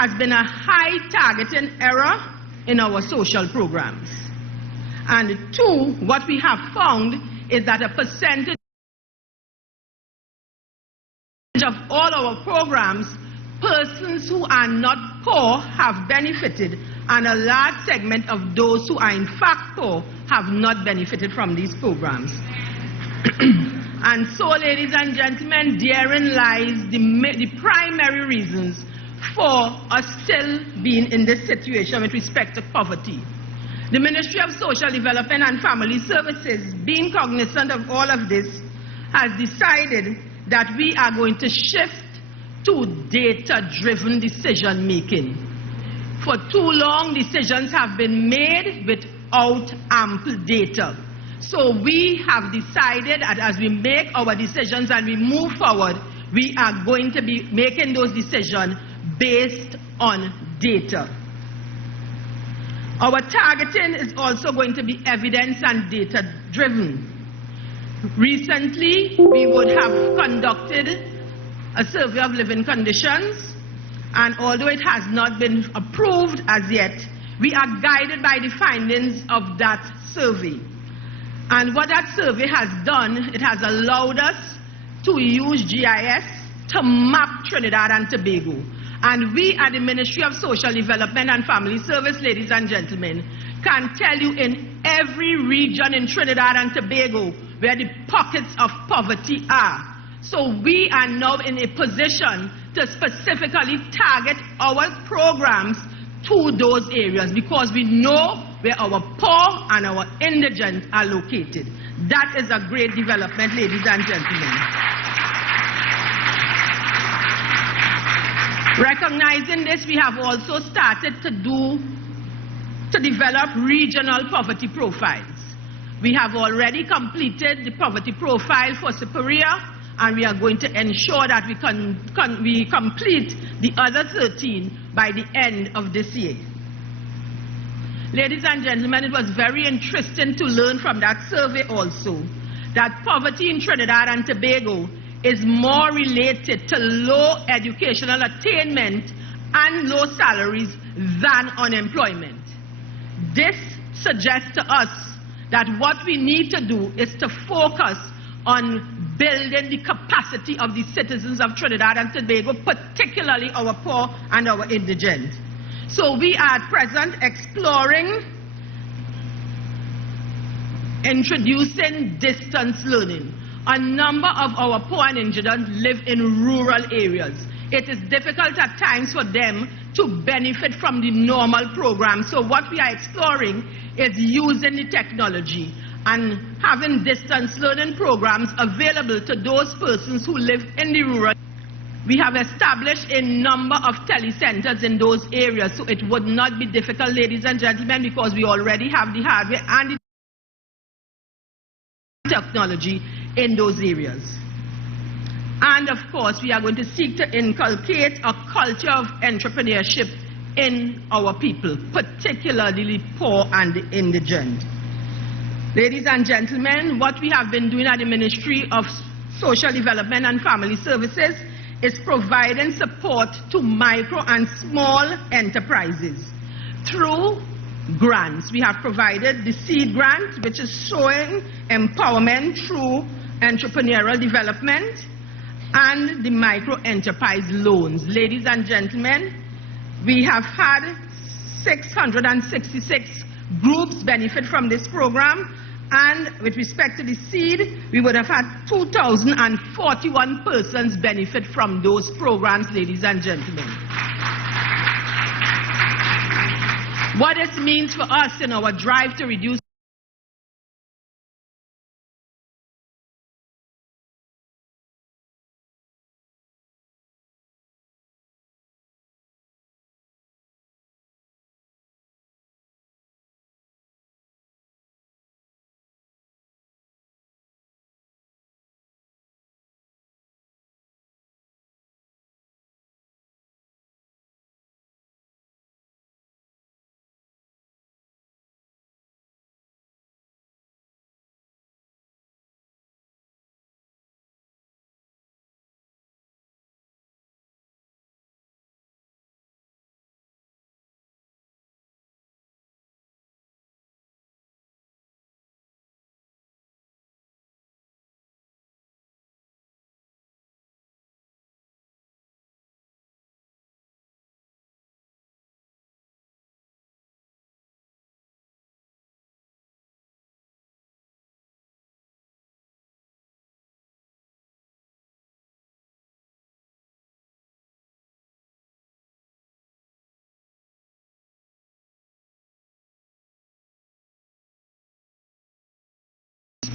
has been a high targeting error in our social programs. And two, what we have found is that a percentage of all our programs, persons who are not poor have benefited, and a large segment of those who are in fact poor have not benefited from these programs. And so, ladies and gentlemen, therein lies the primary reasons for us still being in this situation with respect to poverty. The Ministry of Social Development and Family Services, being cognizant of all of this, has decided that we are going to shift to data-driven decision-making. For too long, decisions have been made without ample data. So we have decided that as we make our decisions and we move forward, we are going to be making those decisions based on data. Our targeting is also going to be evidence and data-driven. Recently, we would have conducted a survey of living conditions, and although it has not been approved as yet, we are guided by the findings of that survey. And what that survey has done, it has allowed us to use GIS to map Trinidad and Tobago. And we at the Ministry of Social Development and Family Service, ladies and gentlemen, can tell you in every region in Trinidad and Tobago where the pockets of poverty are. So we are now in a position to specifically target our programs to those areas because we know where our poor and our indigent are located. That is a great development, ladies and gentlemen. Recognizing this, we have also started to develop regional poverty profiles. We have already completed the poverty profile for Superior, and we are going to ensure that we complete the other 13 by the end of this year. Ladies and gentlemen, it was very interesting to learn from that survey also that poverty in Trinidad and Tobago is more related to low educational attainment and low salaries than unemployment. This suggests to us that what we need to do is to focus on building the capacity of the citizens of Trinidad and Tobago, particularly our poor and our indigent. So we are at present exploring introducing distance learning. A number of our poor and indigent live in rural areas. It is difficult at times for them to benefit from the normal program. So what we are exploring is using the technology and having distance learning programs available to those persons who live in the rural. We have established a number of telecenters in those areas, so it would not be difficult, ladies and gentlemen, because we already have the hardware and the technology in those areas. And of course, we are going to seek to inculcate a culture of entrepreneurship in our people, particularly the poor and the indigent. Ladies and gentlemen, what we have been doing at the Ministry of Social Development and Family Services is providing support to micro and small enterprises through grants. We have provided the seed grant, which is showing empowerment through entrepreneurial development, and the micro enterprise loans. Ladies and gentlemen, we have had 666 groups benefit from this program, and with respect to the seed, we would have had 2,041 persons benefit from those programs, ladies and gentlemen. What this means for us in our drive to reduce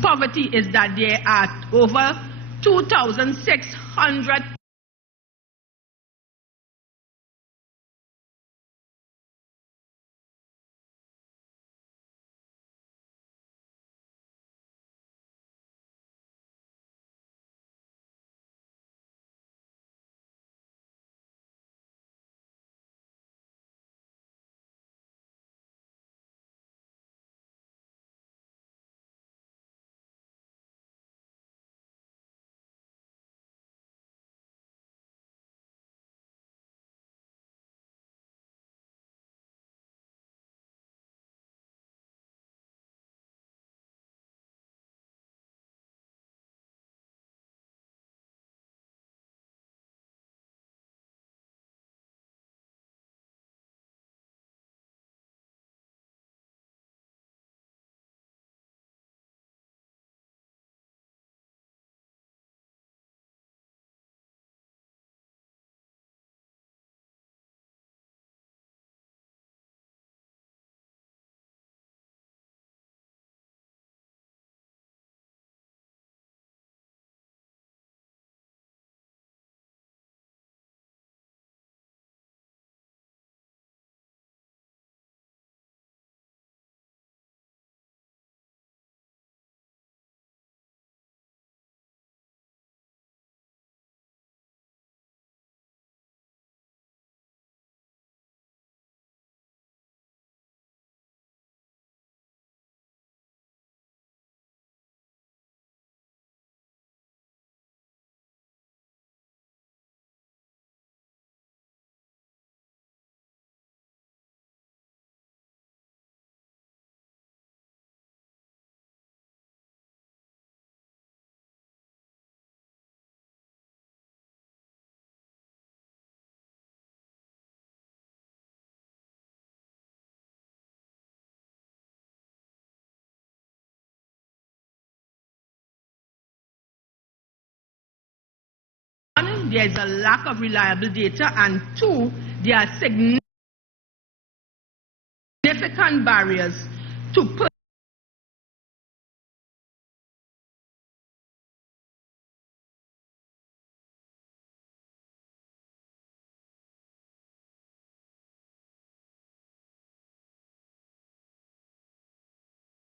poverty is that there are over 2,600 there is a lack of reliable data, and two, there are significant barriers to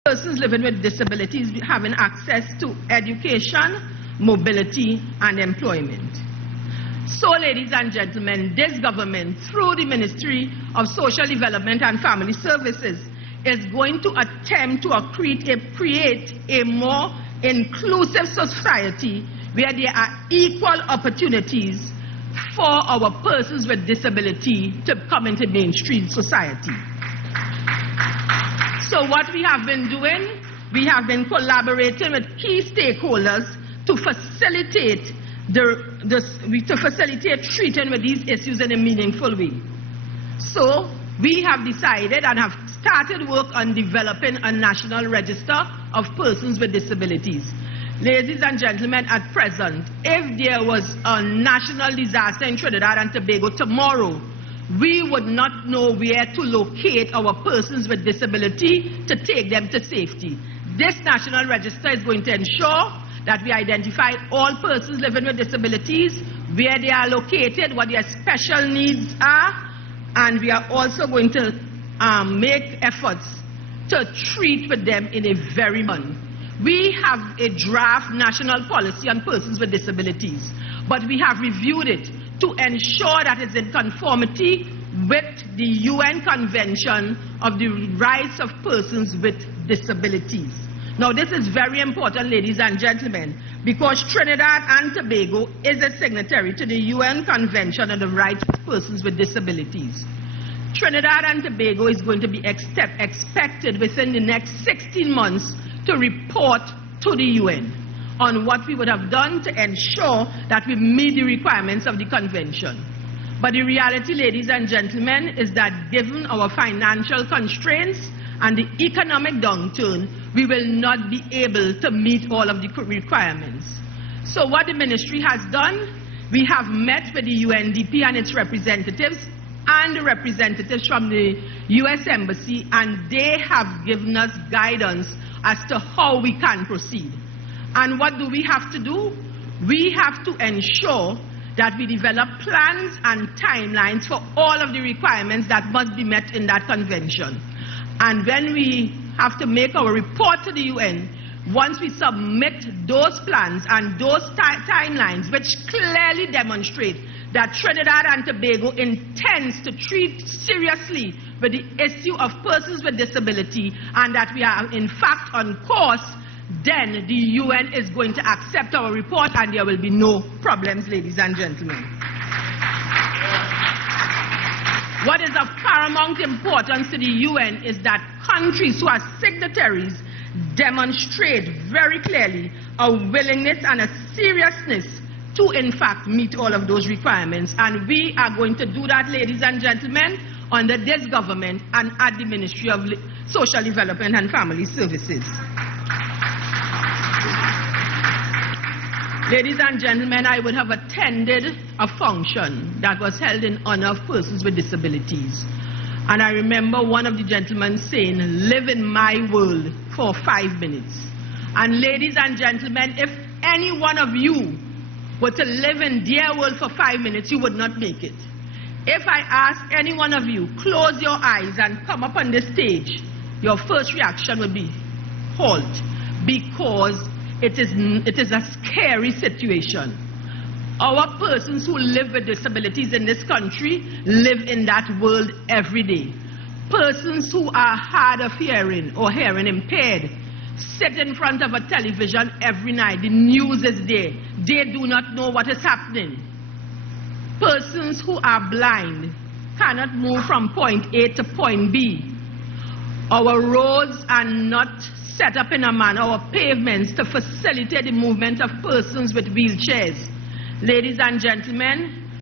persons living with disabilities having access to education, mobility, and employment. So, ladies and gentlemen, this government, through the Ministry of Social Development and Family Services, is going to attempt to create a more inclusive society where there are equal opportunities for our persons with disability to come into mainstream society. So what we have been doing, we have been collaborating with key stakeholders to facilitate treating with these issues in a meaningful way. So we have decided and have started work on developing a national register of persons with disabilities. Ladies and gentlemen, at present, if there was a national disaster in Trinidad and Tobago tomorrow, we would not know where to locate our persons with disability to take them to safety. This national register is going to ensure that we identify all persons living with disabilities, where they are located, what their special needs are, and we are also going to make efforts to treat with them in a very manner. We have a draft national policy on persons with disabilities, but we have reviewed it to ensure that it's in conformity with the UN Convention of the Rights of Persons with Disabilities. Now, this is very important, ladies and gentlemen, because Trinidad and Tobago is a signatory to the UN Convention on the Rights of Persons with Disabilities. Trinidad and Tobago is going to be expected within the next 16 months to report to the UN on what we would have done to ensure that we meet the requirements of the convention. But the reality, ladies and gentlemen, is that given our financial constraints and the economic downturn, we will not be able to meet all of the requirements. So what the ministry has done, we have met with the UNDP and its representatives and the representatives from the U.S. Embassy, and they have given us guidance as to how we can proceed. And what do we have to do? We have to ensure that we develop plans and timelines for all of the requirements that must be met in that convention. And when we have to make our report to the UN, once we submit those plans and those timelines, which clearly demonstrate that Trinidad and Tobago intends to treat seriously with the issue of persons with disability, and that we are in fact on course, then the UN is going to accept our report and there will be no problems, ladies and gentlemen. What is of paramount importance to the UN is that countries who are signatories demonstrate very clearly a willingness and a seriousness to in fact meet all of those requirements. And we are going to do that, ladies and gentlemen, under this government and at the Ministry of Social Development and Family Services. Ladies and gentlemen, I would have attended a function that was held in honor of persons with disabilities. And I remember one of the gentlemen saying, "Live in my world for 5 minutes." And ladies and gentlemen, if any one of you were to live in their world for 5 minutes, you would not make it. If I ask any one of you, close your eyes and come up on the stage, your first reaction would be halt, because it is a scary situation. Our persons who live with disabilities in this country live in that world every day. Persons who are hard of hearing or hearing impaired sit in front of a television every night. The news is there. They do not know what is happening. Persons who are blind cannot move from point A to point B. Our roads are not set up in a manner, our pavements, to facilitate the movement of persons with wheelchairs. Ladies and gentlemen,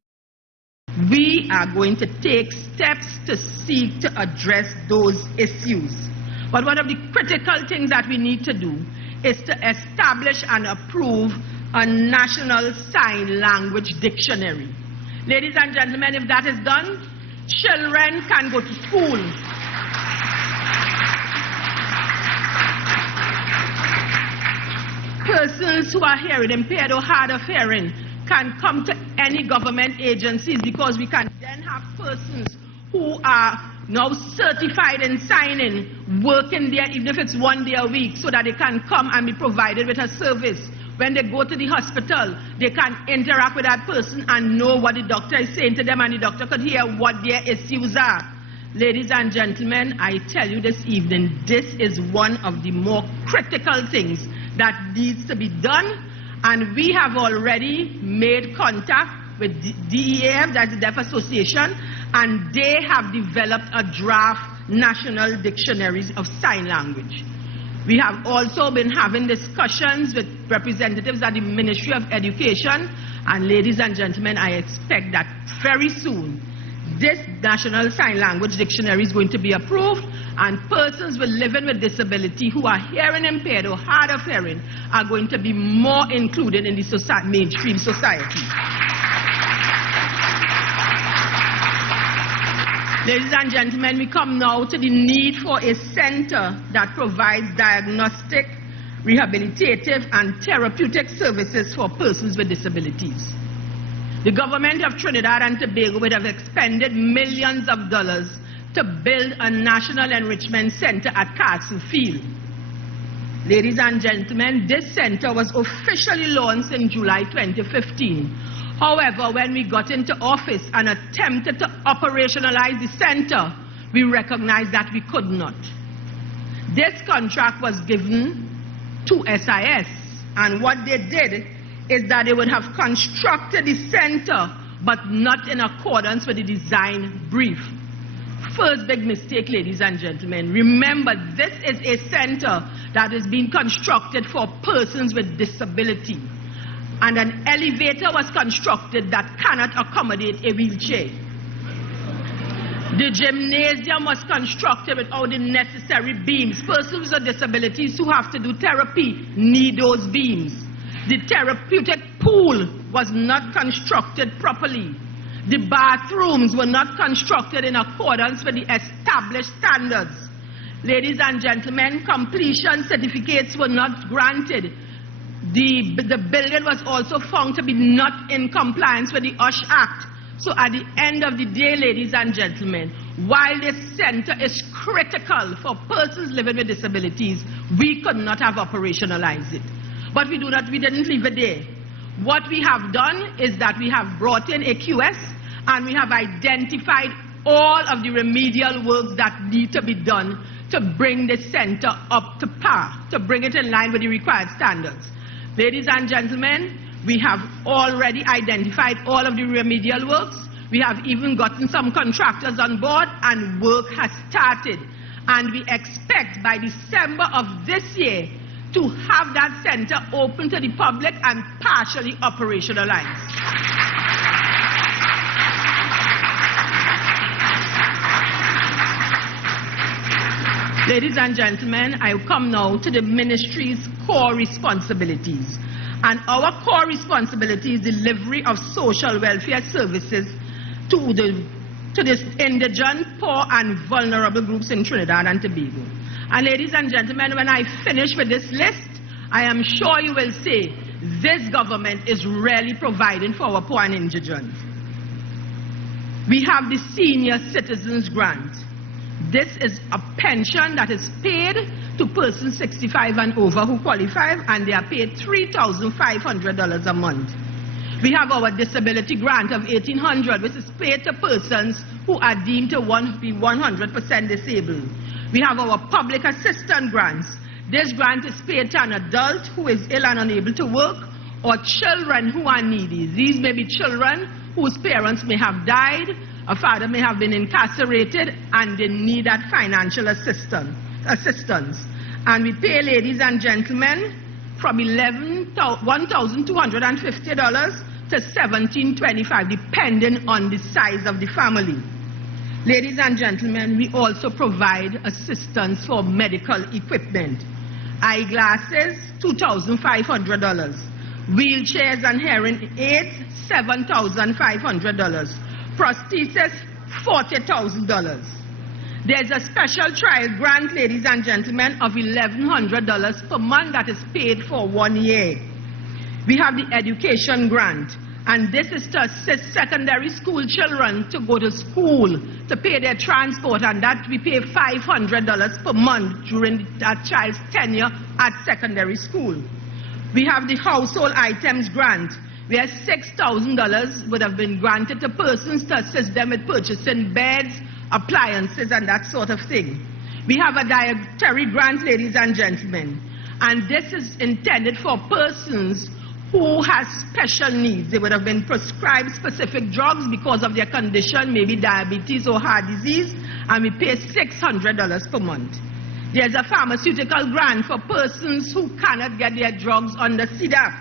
we are going to take steps to seek to address those issues. But one of the critical things that we need to do is to establish and approve a national sign language dictionary. Ladies and gentlemen, if that is done, children can go to school. Persons who are hearing impaired or hard of hearing can come to any government agencies, because we can then have persons who are now certified in signing working there, even if it's 1 day a week, so that they can come and be provided with a service. When they go to the hospital, they can interact with that person and know what the doctor is saying to them, and the doctor could hear what their issues are. Ladies and gentlemen, I tell you this evening, this is one of the more critical things that needs to be done, and we have already made contact with DEAF, that's the Deaf Association, and they have developed a draft national dictionaries of sign language. We have also been having discussions with representatives at the Ministry of Education, and ladies and gentlemen, I expect that very soon this national sign language dictionary is going to be approved, and persons living with disability who are hearing impaired or hard of hearing are going to be more included in the mainstream society. Ladies and gentlemen, we come now to the need for a center that provides diagnostic, rehabilitative, and therapeutic services for persons with disabilities. The government of Trinidad and Tobago would have expended millions of dollars to build a national enrichment center at Castle Field. Ladies and gentlemen, this center was officially launched in July 2015. However, when we got into office and attempted to operationalize the center, we recognized that we could not. This contract was given to SIS, and what they did is that they would have constructed the center, but not in accordance with the design brief. First big mistake, ladies and gentlemen. Remember, this is a center that is being constructed for persons with disability. And an elevator was constructed that cannot accommodate a wheelchair. The gymnasium was constructed without the necessary beams. Persons with disabilities who have to do therapy need those beams. The therapeutic pool was not constructed properly. The bathrooms were not constructed in accordance with the established standards. Ladies and gentlemen, completion certificates were not granted. The building was also found to be not in compliance with the USH Act. So at the end of the day, ladies and gentlemen, while this center is critical for persons living with disabilities, we could not have operationalized it. But we didn't leave it there. What we have done is that we have brought in a QS and we have identified all of the remedial works that need to be done to bring the center up to par, to bring it in line with the required standards. Ladies and gentlemen, we have already identified all of the remedial works. We have even gotten some contractors on board and work has started. And we expect by December of this year to have that center open to the public and partially operationalized. Ladies and gentlemen, I come now to the ministry's core responsibilities. And our core responsibility is delivery of social welfare services to the indigent, poor and vulnerable groups in Trinidad and Tobago. And ladies and gentlemen, when I finish with this list, I am sure you will say, this government is really providing for our poor and indigent. We have the Senior Citizens Grant. This is a pension that is paid to persons 65 and over who qualify, and they are paid $3,500 a month. We have our disability grant of $1,800, which is paid to persons who are deemed to be 100% disabled. We have our public assistance grants. This grant is paid to an adult who is ill and unable to work, or children who are needy. These may be children whose parents may have died, a father may have been incarcerated, and they need that financial assistance. And we pay, ladies and gentlemen, from $1,250 to $1,725, depending on the size of the family. Ladies and gentlemen, we also provide assistance for medical equipment. Eyeglasses, $2,500. Wheelchairs and hearing aids, $7,500. Prosthesis, $40,000. There's a special trial grant, ladies and gentlemen, of $1,100 per month that is paid for 1 year. We have the education grant, and this is to assist secondary school children to go to school, to pay their transport, and that we pay $500 per month during that child's tenure at secondary school. We have the household items grant, where $6,000 would have been granted to persons to assist them with purchasing beds, appliances, and that sort of thing. We have a dietary grant, ladies and gentlemen, and this is intended for persons who have special needs. They would have been prescribed specific drugs because of their condition, maybe diabetes or heart disease, and we pay $600 per month. There's a pharmaceutical grant for persons who cannot get their drugs under CDAP.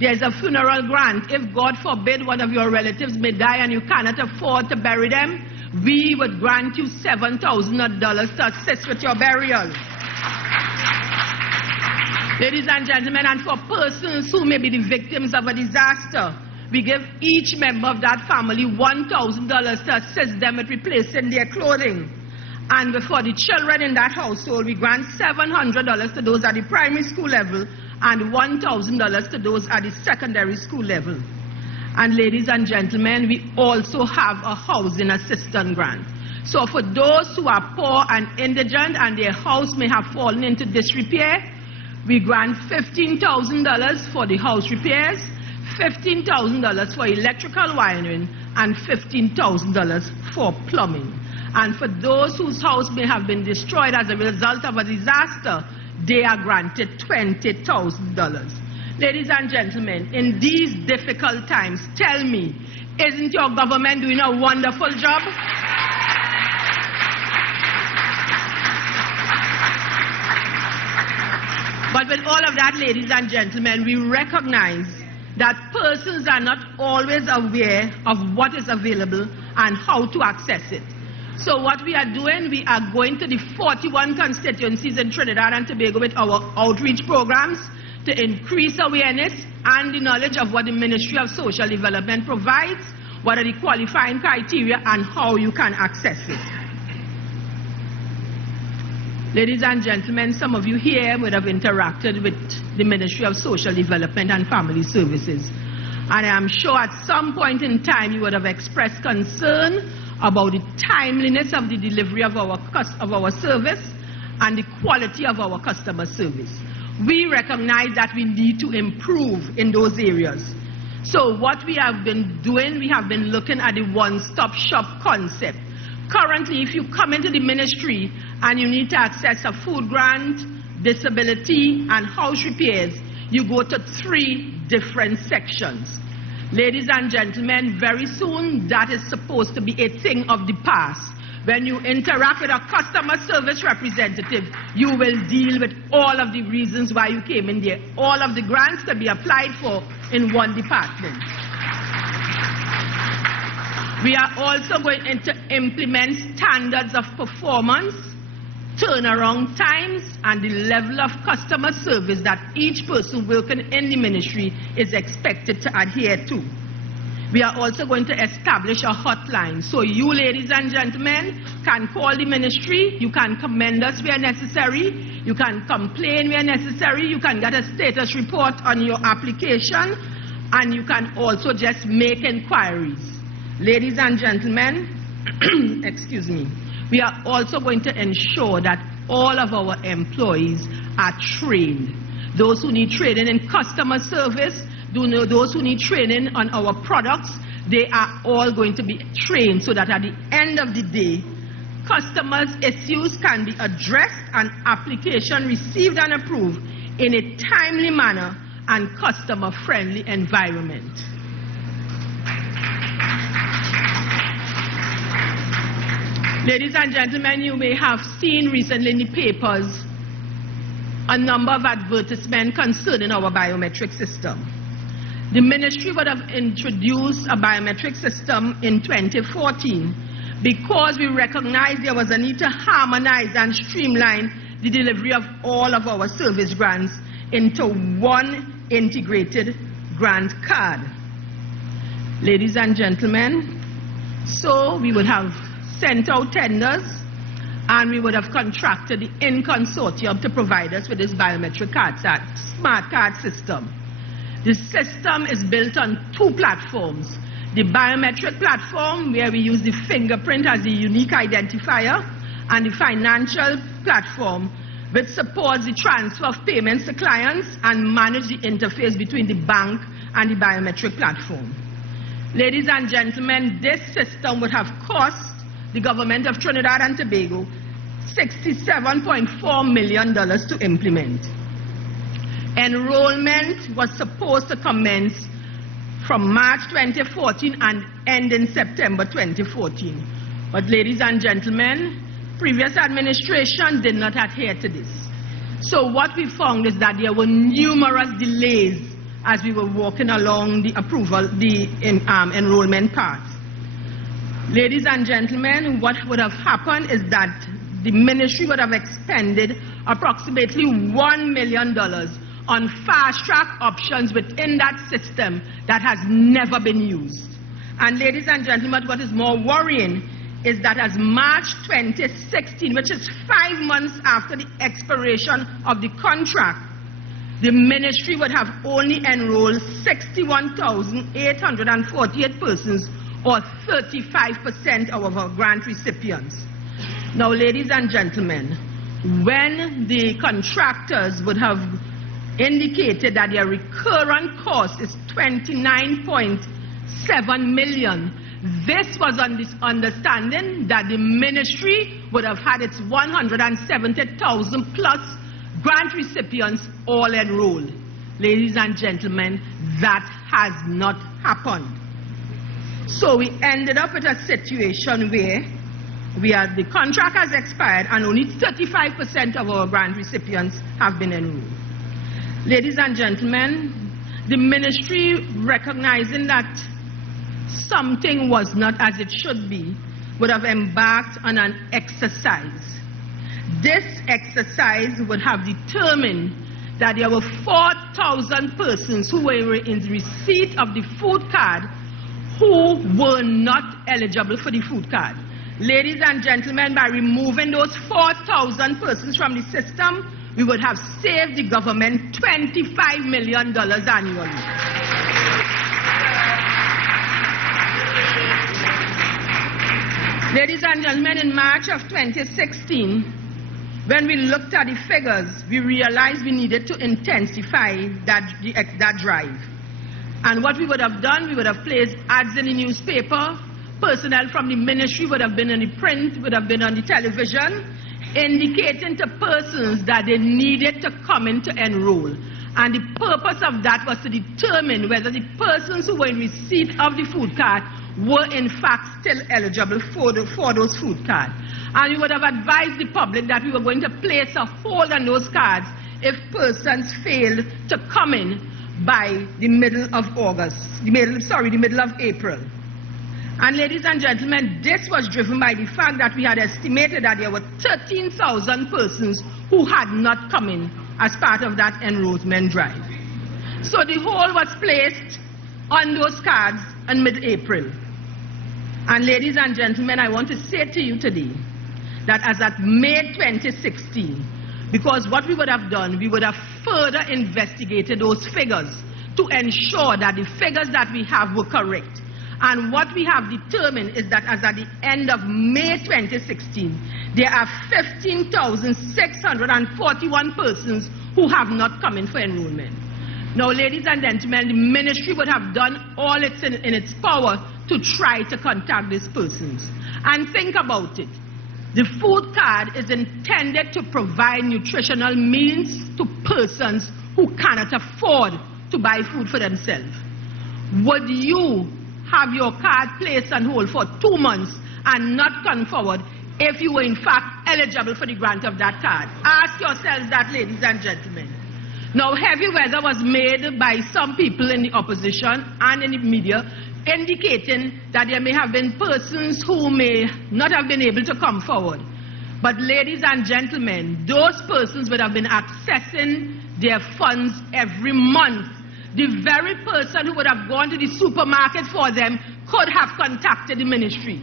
There's a funeral grant. If, God forbid, one of your relatives may die and you cannot afford to bury them, we would grant you $7,000 to assist with your burial. Ladies and gentlemen, and for persons who may be the victims of a disaster, we give each member of that family $1,000 to assist them with replacing their clothing. And for the children in that household, we grant $700 to those at the primary school level and $1,000 to those at the secondary school level. And ladies and gentlemen, we also have a housing assistance grant. So for those who are poor and indigent and their house may have fallen into disrepair, we grant $15,000 for the house repairs, $15,000 for electrical wiring, and $15,000 for plumbing. And for those whose house may have been destroyed as a result of a disaster, they are granted $20,000. Ladies and gentlemen, in these difficult times, tell me, isn't your government doing a wonderful job? But with all of that, ladies and gentlemen, we recognize that persons are not always aware of what is available and how to access it. So what we are doing, we are going to the 41 constituencies in Trinidad and Tobago with our outreach programs to increase awareness and the knowledge of what the Ministry of Social Development provides, what are the qualifying criteria, and how you can access it. Ladies and gentlemen, some of you here would have interacted with the Ministry of Social Development and Family Services. And I am sure at some point in time you would have expressed concern about the timeliness of the delivery of our service and the quality of our customer service. We recognize that we need to improve in those areas. So what we have been doing, we have been looking at the one-stop shop concept. Currently, if you come into the ministry and you need to access a food grant, disability, and house repairs, you go to 3 different sections. Ladies and gentlemen, very soon that is supposed to be a thing of the past. When you interact with a customer service representative, you will deal with all of the reasons why you came in there. All of the grants to be applied for in one department. We are also going to implement standards of performance, turnaround times, and the level of customer service that each person working in the ministry is expected to adhere to. We are also going to establish a hotline. So you, ladies and gentlemen, can call the ministry, you can commend us where necessary, you can complain where necessary, you can get a status report on your application, and you can also just make inquiries. Ladies and gentlemen, excuse me, we are also going to ensure that all of our employees are trained. Those who need training in customer service, those who need training on our products, they are all going to be trained so that at the end of the day, customers' issues can be addressed and application received and approved in a timely manner and customer-friendly environment. Ladies and gentlemen, you may have seen recently in the papers a number of advertisements concerning our biometric system. The ministry would have introduced a biometric system in 2014 because we recognized there was a need to harmonize and streamline the delivery of all of our service grants into one integrated grant card. Ladies and gentlemen, so we would have sent out tenders and we would have contracted the in consortium to provide us with this biometric card, smart card system. The system is built on 2 platforms. The biometric platform, where we use the fingerprint as the unique identifier, and the financial platform, which supports the transfer of payments to clients and manage the interface between the bank and the biometric platform. Ladies and gentlemen, this system would have cost the government of Trinidad and Tobago $67.4 million to implement. Enrollment was supposed to commence from March 2014 and end in September 2014. But ladies and gentlemen, previous administration did not adhere to this. So what we found is that there were numerous delays as we were walking along the enrollment path. Ladies and gentlemen, what would have happened is that the ministry would have expended approximately $1 million on fast-track options within that system that has never been used. And ladies and gentlemen, what is more worrying is that as March 2016, which is 5 months after the expiration of the contract, the ministry would have only enrolled 61,848 persons, or 35% of our grant recipients. Now, ladies and gentlemen, when the contractors would have indicated that their recurrent cost is $29.7 million, this was on this understanding that the ministry would have had its 170,000 plus grant recipients all enrolled. Ladies and gentlemen, that has not happened. So we ended up with a situation where the contract has expired and only 35% of our grant recipients have been enrolled. Ladies and gentlemen, the ministry, recognizing that something was not as it should be, would have embarked on an exercise. This exercise would have determined that there were 4,000 persons who were in receipt of the food card who were not eligible for the food card. Ladies and gentlemen, by removing those 4,000 persons from the system, we would have saved the government $25 million annually. Ladies and gentlemen, in March of 2016, when we looked at the figures, we realized we needed to intensify that drive. And what we would have done, we would have placed ads in the newspaper, personnel from the ministry would have been in the print, would have been on the television, indicating to persons that they needed to come in to enroll. And the purpose of that was to determine whether the persons who were in receipt of the food card were in fact still eligible for those food cards. And we would have advised the public that we were going to place a hold on those cards if persons failed to come in by the middle of the middle of April. And ladies and gentlemen, this was driven by the fact that we had estimated that there were 13,000 persons who had not come in as part of that enrollment drive. So the hold was placed on those cards in mid-April. And ladies and gentlemen, I want to say to you today that as at May 2016, because what we would have done, we would have further investigated those figures to ensure that the figures that we have were correct. And what we have determined is that as at the end of May 2016, there are 15,641 persons who have not come in for enrollment. Now, ladies and gentlemen, the ministry would have done all in its power to try to contact these persons. And think about it. The food card is intended to provide nutritional meals to persons who cannot afford to buy food for themselves. Would you have your card placed on hold for 2 months and not come forward if you were in fact eligible for the grant of that card? Ask yourselves that, ladies and gentlemen. Now, heavy weather was made by some people in the opposition and in the media, indicating that there may have been persons who may not have been able to come forward. But ladies and gentlemen, those persons would have been accessing their funds every month. The very person who would have gone to the supermarket for them could have contacted the ministry.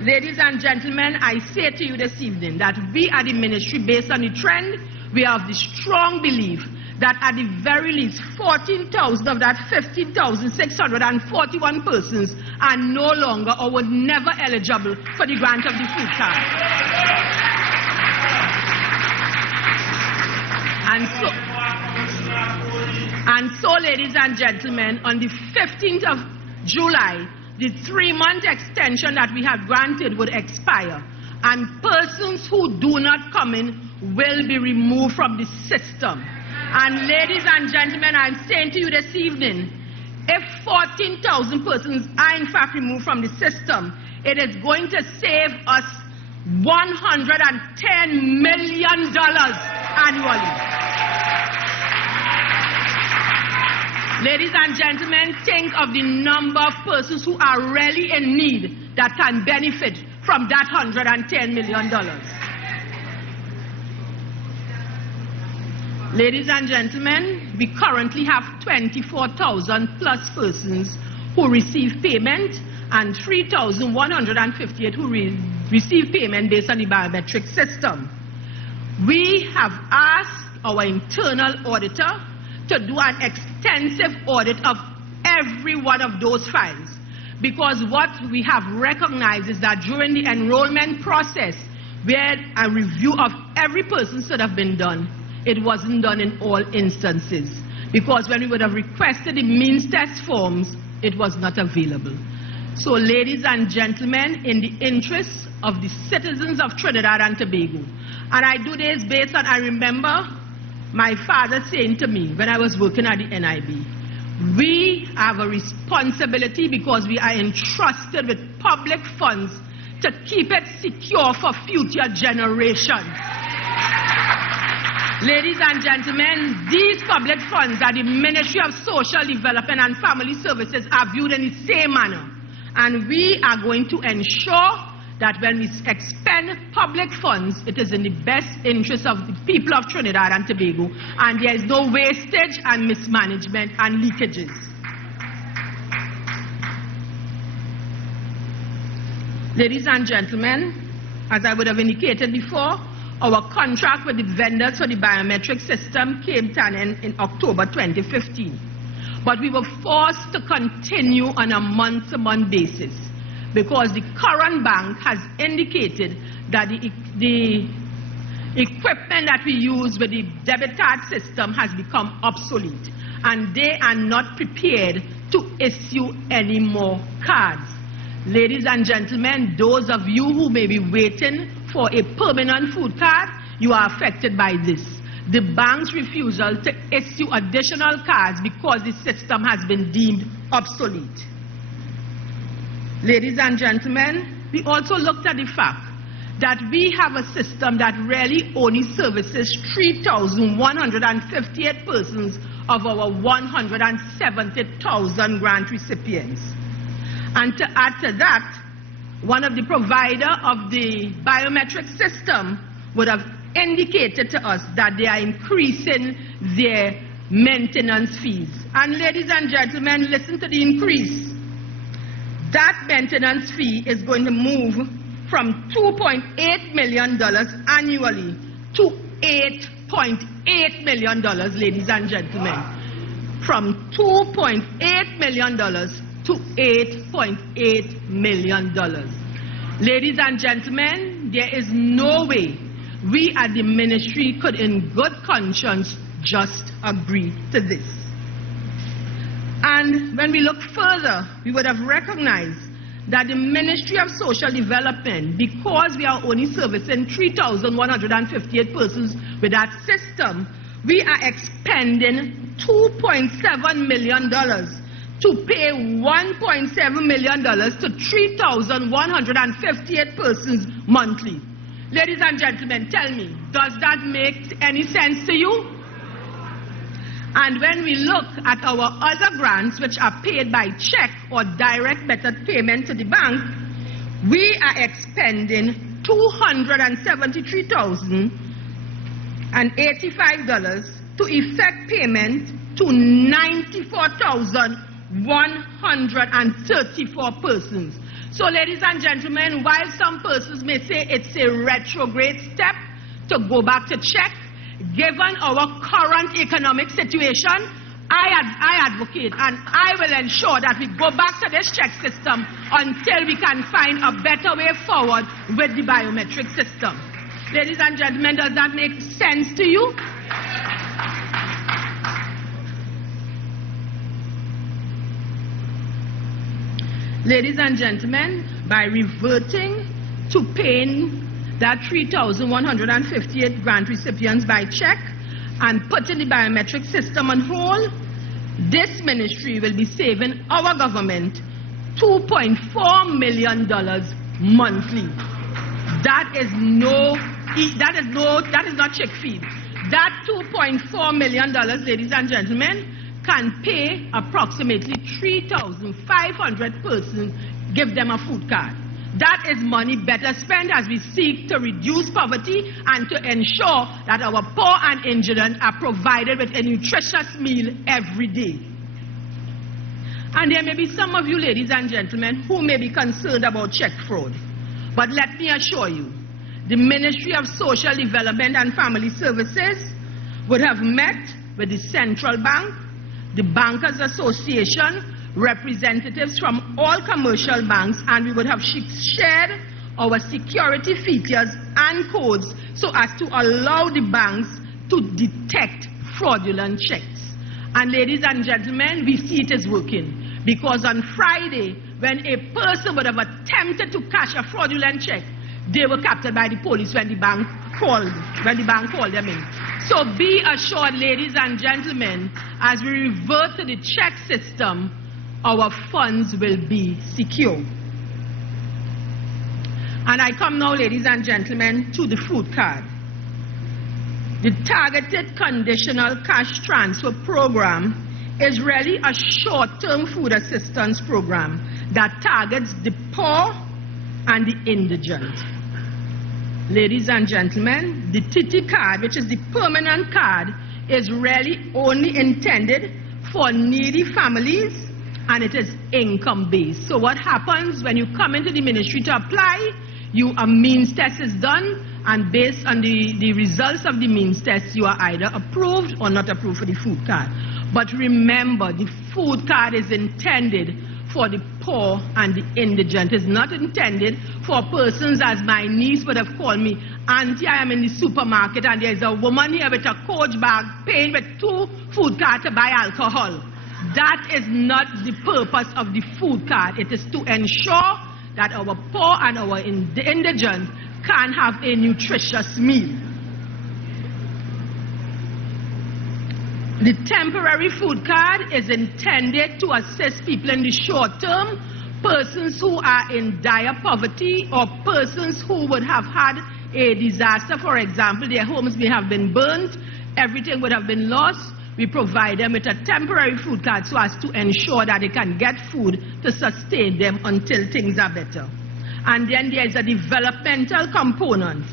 Ladies and gentlemen, I say to you this evening that we at the ministry, based on the trend, we have the strong belief that at the very least 14,000 of that 15,641 persons are no longer or were never eligible for the grant of the food card. And so, ladies and gentlemen, on the 15th of July, the 3-month extension that we had granted would expire, and persons who do not come in will be removed from the system. And ladies and gentlemen, I'm saying to you this evening, if 14,000 persons are in fact removed from the system, it is going to save us $110 million annually. Ladies and gentlemen, think of the number of persons who are really in need that can benefit from that $110 million. Ladies and gentlemen, we currently have 24,000 plus persons who receive payment and 3,158 who receive payment based on the biometric system. We have asked our internal auditor to do an extensive audit of every one of those files, because what we have recognized is that during the enrollment process, where a review of every person should have been done, it wasn't done in all instances, because when we would have requested the means test forms, it was not available. So, ladies and gentlemen, in the interests of the citizens of Trinidad and Tobago, and I do this based on, I remember my father saying to me when I was working at the NIB, we have a responsibility because we are entrusted with public funds to keep it secure for future generations. Ladies and gentlemen, these public funds that the Ministry of Social Development and Family Services are viewed in the same manner. And we are going to ensure that when we expend public funds, it is in the best interest of the people of Trinidad and Tobago, and there is no wastage and mismanagement and leakages. Ladies and gentlemen, as I would have indicated before, our contract with the vendors for the biometric system came to an end in October 2015. But we were forced to continue on a month-to-month basis because the current bank has indicated that the equipment that we use with the debit card system has become obsolete, and they are not prepared to issue any more cards. Ladies and gentlemen, those of you who may be waiting for a permanent food card, you are affected by this. The bank's refusal to issue additional cards because the system has been deemed obsolete. Ladies and gentlemen, we also looked at the fact that we have a system that really only services 3,158 persons of our 170,000 grant recipients. And to add to that, one of the provider of the biometric system would have indicated to us that they are increasing their maintenance fees. And ladies and gentlemen, listen to the increase. That maintenance fee is going to move from $2.8 million annually to $8.8 million, ladies and gentlemen. From $2.8 million to $8.8 million. Ladies and gentlemen, there is no way we at the ministry could in good conscience just agree to this. And when we look further, we would have recognized that the Ministry of Social Development, because we are only servicing 3,158 persons with that system, we are expending $2.7 million to pay $1.7 million to 3,158 persons monthly. Ladies and gentlemen, tell me, does that make any sense to you? And when we look at our other grants, which are paid by check or direct method payment to the bank, we are expending $273,085 to effect payment to 94,134 persons. So, ladies and gentlemen, while some persons may say it's a retrograde step to go back to check, given our current economic situation, I advocate and I will ensure that we go back to this check system until we can find a better way forward with the biometric system. Ladies and gentlemen, does that make sense to you? Ladies and gentlemen, by reverting to paying that 3,158 grant recipients by check and putting the biometric system on hold, this ministry will be saving our government $2.4 million monthly. That is not check feed. That $2.4 million, ladies and gentlemen, can pay approximately 3,500 persons, give them a food card. That is money better spent as we seek to reduce poverty and to ensure that our poor and indigent are provided with a nutritious meal every day. And there may be some of you, ladies and gentlemen, who may be concerned about check fraud. But let me assure you, the Ministry of Social Development and Family Services would have met with the Central Bank, the Bankers Association, representatives from all commercial banks, and we would have shared our security features and codes so as to allow the banks to detect fraudulent checks. And ladies and gentlemen, we see it is working, because on Friday, when a person would have attempted to cash a fraudulent check, they were captured by the police when the bank called them in. So be assured, ladies and gentlemen, as we revert to the check system, our funds will be secure. And I come now, ladies and gentlemen, to the food card. The Targeted Conditional Cash Transfer Program is really a short-term food assistance program that targets the poor and the indigent. Ladies and gentlemen, the TT card, which is the permanent card, is really only intended for needy families and it is income-based. So what happens when you come into the ministry to apply, a means test is done, and based on the results of the means test, you are either approved or not approved for the food card. But remember, the food card is intended for the poor and the indigent. It's not intended for persons as my niece would have called me, Auntie, I am in the supermarket and there's a woman here with a Coach bag paying with 2 food cards to buy alcohol. That is not the purpose of the food card. It is to ensure that our poor and our indigent can have a nutritious meal. The temporary food card is intended to assist people in the short term, persons who are in dire poverty or persons who would have had a disaster. For example, their homes may have been burnt, everything would have been lost. We provide them with a temporary food card so as to ensure that they can get food to sustain them until things are better. And then there is a developmental component.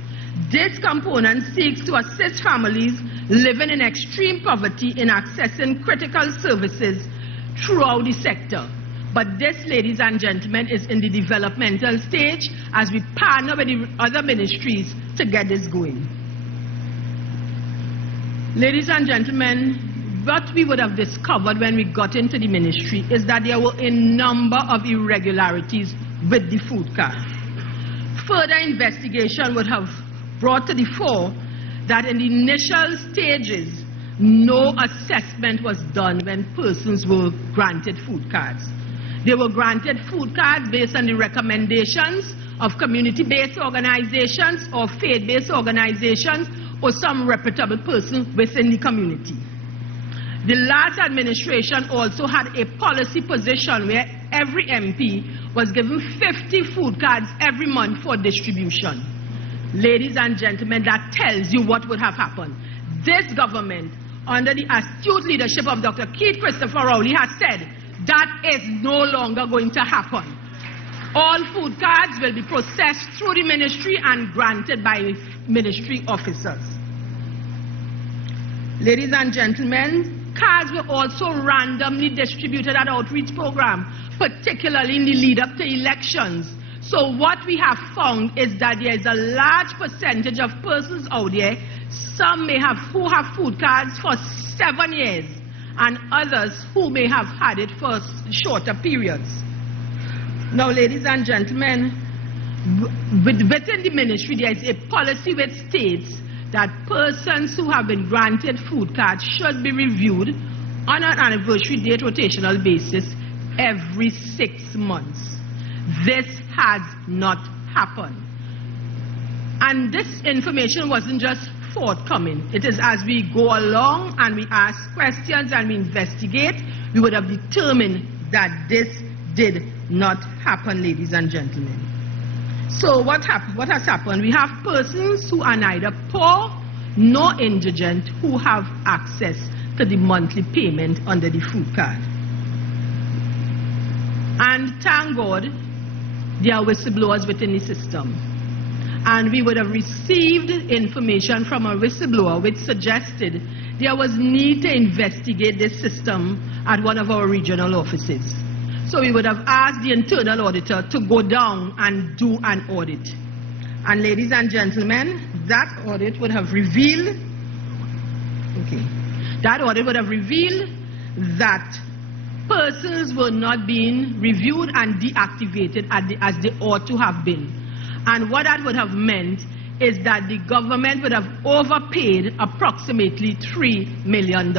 This component seeks to assist families living in extreme poverty in accessing critical services throughout the sector. But this, ladies and gentlemen, is in the developmental stage as we partner with the other ministries to get this going. Ladies and gentlemen, what we would have discovered when we got into the ministry is that there were a number of irregularities with the food card. Further investigation would have brought to the fore that in the initial stages, no assessment was done when persons were granted food cards. They were granted food cards based on the recommendations of community-based organizations or faith-based organizations or some reputable person within the community. The last administration also had a policy position where every MP was given 50 food cards every month for distribution. Ladies and gentlemen, that tells you what would have happened. This government, under the astute leadership of Dr. Keith Christopher Rowley, has said that is no longer going to happen. All food cards will be processed through the ministry and granted by ministry officers. Ladies and gentlemen, cards were also randomly distributed at outreach program, particularly in the lead up to elections. So what we have found is that there is a large percentage of persons out there, some may have who have food cards for 7 years, and others who may have had it for shorter periods. Now, ladies and gentlemen, within the ministry there is a policy which states that persons who have been granted food cards should be reviewed on an anniversary date rotational basis every 6 months. This has not happened. And this information wasn't just forthcoming. It is as we go along and we ask questions and we investigate, we would have determined that this did not happen, ladies and gentlemen. So what has happened? We have persons who are neither poor nor indigent who have access to the monthly payment under the food card. And thank God, there are whistleblowers within the system. And we would have received information from a whistleblower which suggested there was need to investigate this system at one of our regional offices. So we would have asked the internal auditor to go down and do an audit. And ladies and gentlemen, that audit would have revealed, that persons were not being reviewed and deactivated as they ought to have been. And what that would have meant is that the government would have overpaid approximately $3 million.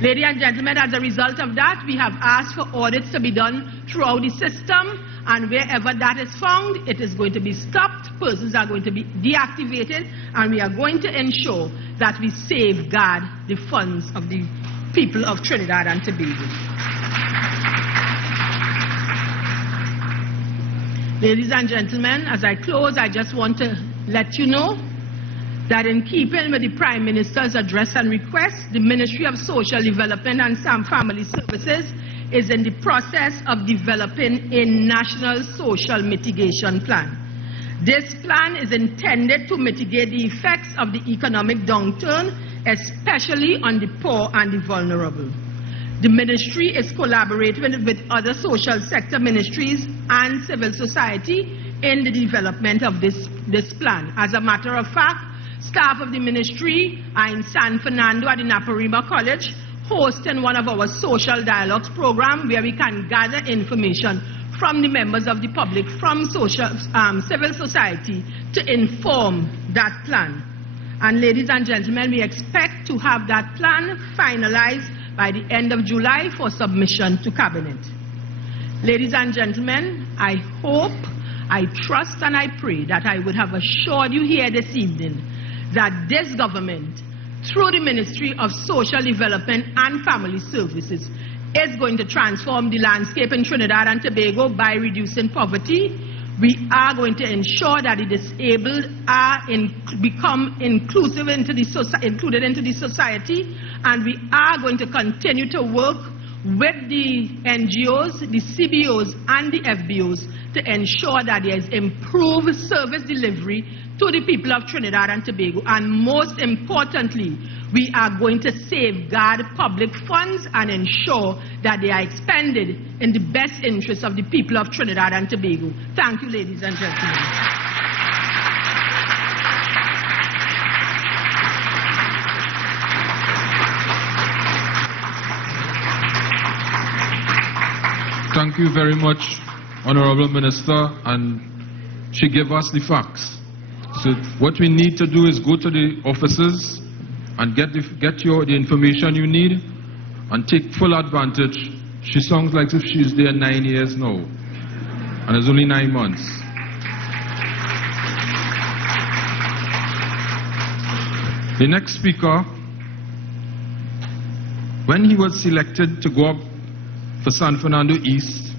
Ladies and gentlemen, as a result of that, we have asked for audits to be done throughout the system, and wherever that is found, it is going to be stopped, persons are going to be deactivated, and we are going to ensure that we safeguard the funds of the people of Trinidad and Tobago. Ladies and gentlemen, as I close, I just want to let you know that in keeping with the Prime Minister's address and request, the Ministry of Social Development and Family Services is in the process of developing a national social mitigation plan. This plan is intended to mitigate the effects of the economic downturn, especially on the poor and the vulnerable. The ministry is collaborating with other social sector ministries and civil society in the development of this plan. As a matter of fact, staff of the ministry are in San Fernando at the Naparima College hosting one of our social dialogues program where we can gather information from the members of the public, from civil society to inform that plan. And ladies and gentlemen, we expect to have that plan finalized by the end of July for submission to Cabinet. Ladies and gentlemen, I hope, I trust and I pray that I would have assured you here this evening that this government, through the Ministry of Social Development and Family Services, is going to transform the landscape in Trinidad and Tobago by reducing poverty. We are going to ensure that the disabled are become included into the society, and we are going to continue to work with the NGOs, the CBOs, and the FBOs to ensure that there is improved service delivery to the people of Trinidad and Tobago. And most importantly, we are going to safeguard public funds and ensure that they are expended in the best interest of the people of Trinidad and Tobago. Thank you, ladies and gentlemen. Thank you very much, Honorable Minister, and she gave us the facts. So what we need to do is go to the offices and get the information you need and take full advantage. She sounds like if she's there 9 years now, and it's only 9 months. The next speaker, when he was selected to go up for San Fernando East,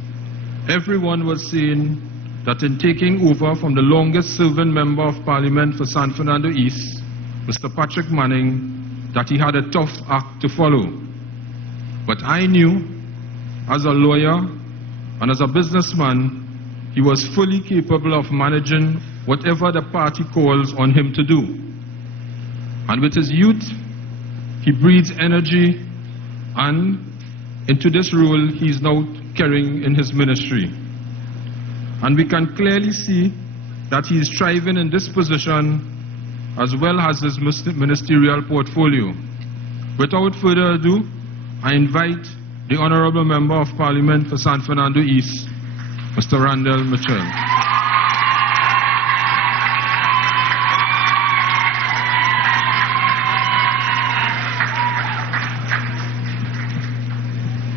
everyone was saying that in taking over from the longest serving member of Parliament for San Fernando East, Mr. Patrick Manning, that he had a tough act to follow. But I knew, as a lawyer and as a businessman, he was fully capable of managing whatever the party calls on him to do. And with his youth, he breathes energy, and into this role he is now carrying in his ministry. And we can clearly see that he is thriving in this position as well as his ministerial portfolio. Without further ado, I invite the Honourable Member of Parliament for San Fernando East, Mr. Randall Mitchell.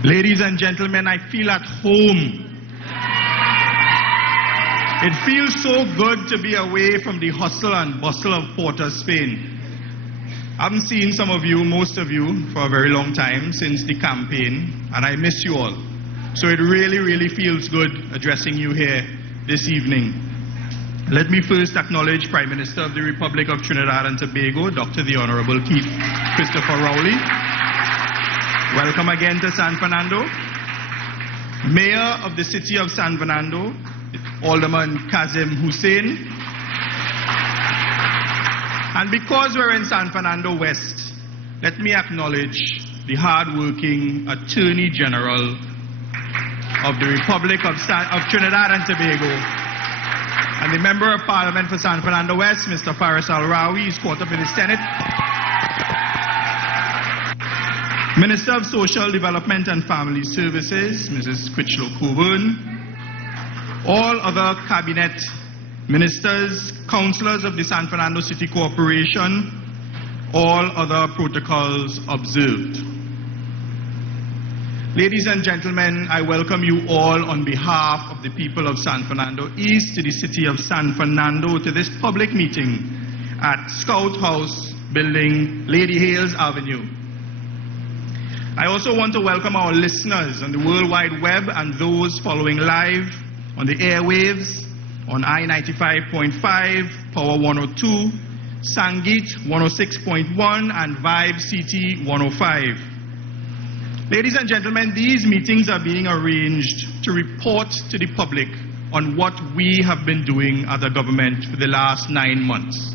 Ladies and gentlemen, I feel at home. It feels so good to be away from the hustle and bustle of Port of Spain. I haven't seen some of you, most of you, for a very long time since the campaign, and I miss you all. So it really, really feels good addressing you here this evening. Let me first acknowledge Prime Minister of the Republic of Trinidad and Tobago, Dr. the Honorable Keith Christopher Rowley. Welcome again to San Fernando. Mayor of the City of San Fernando, Alderman Kazim Hussein. And because we're in San Fernando West, let me acknowledge the hard-working Attorney General of the Republic of Trinidad and Tobago, and the Member of Parliament for San Fernando West, Mr. Faris Al-Rawi, is caught up in the Senate. Minister of Social Development and Family Services, Mrs. Critchlow Coburn. All other cabinet ministers, councillors of the San Fernando City Corporation, all other protocols observed. Ladies and gentlemen, I welcome you all on behalf of the people of San Fernando East to the city of San Fernando to this public meeting at Scout House Building, Lady Hales Avenue. I also want to welcome our listeners on the World Wide Web and those following live on the airwaves on I-95.5, Power 102, Sangeet 106.1, and Vibe CT 105. Ladies and gentlemen, these meetings are being arranged to report to the public on what we have been doing as a government for the last 9 months.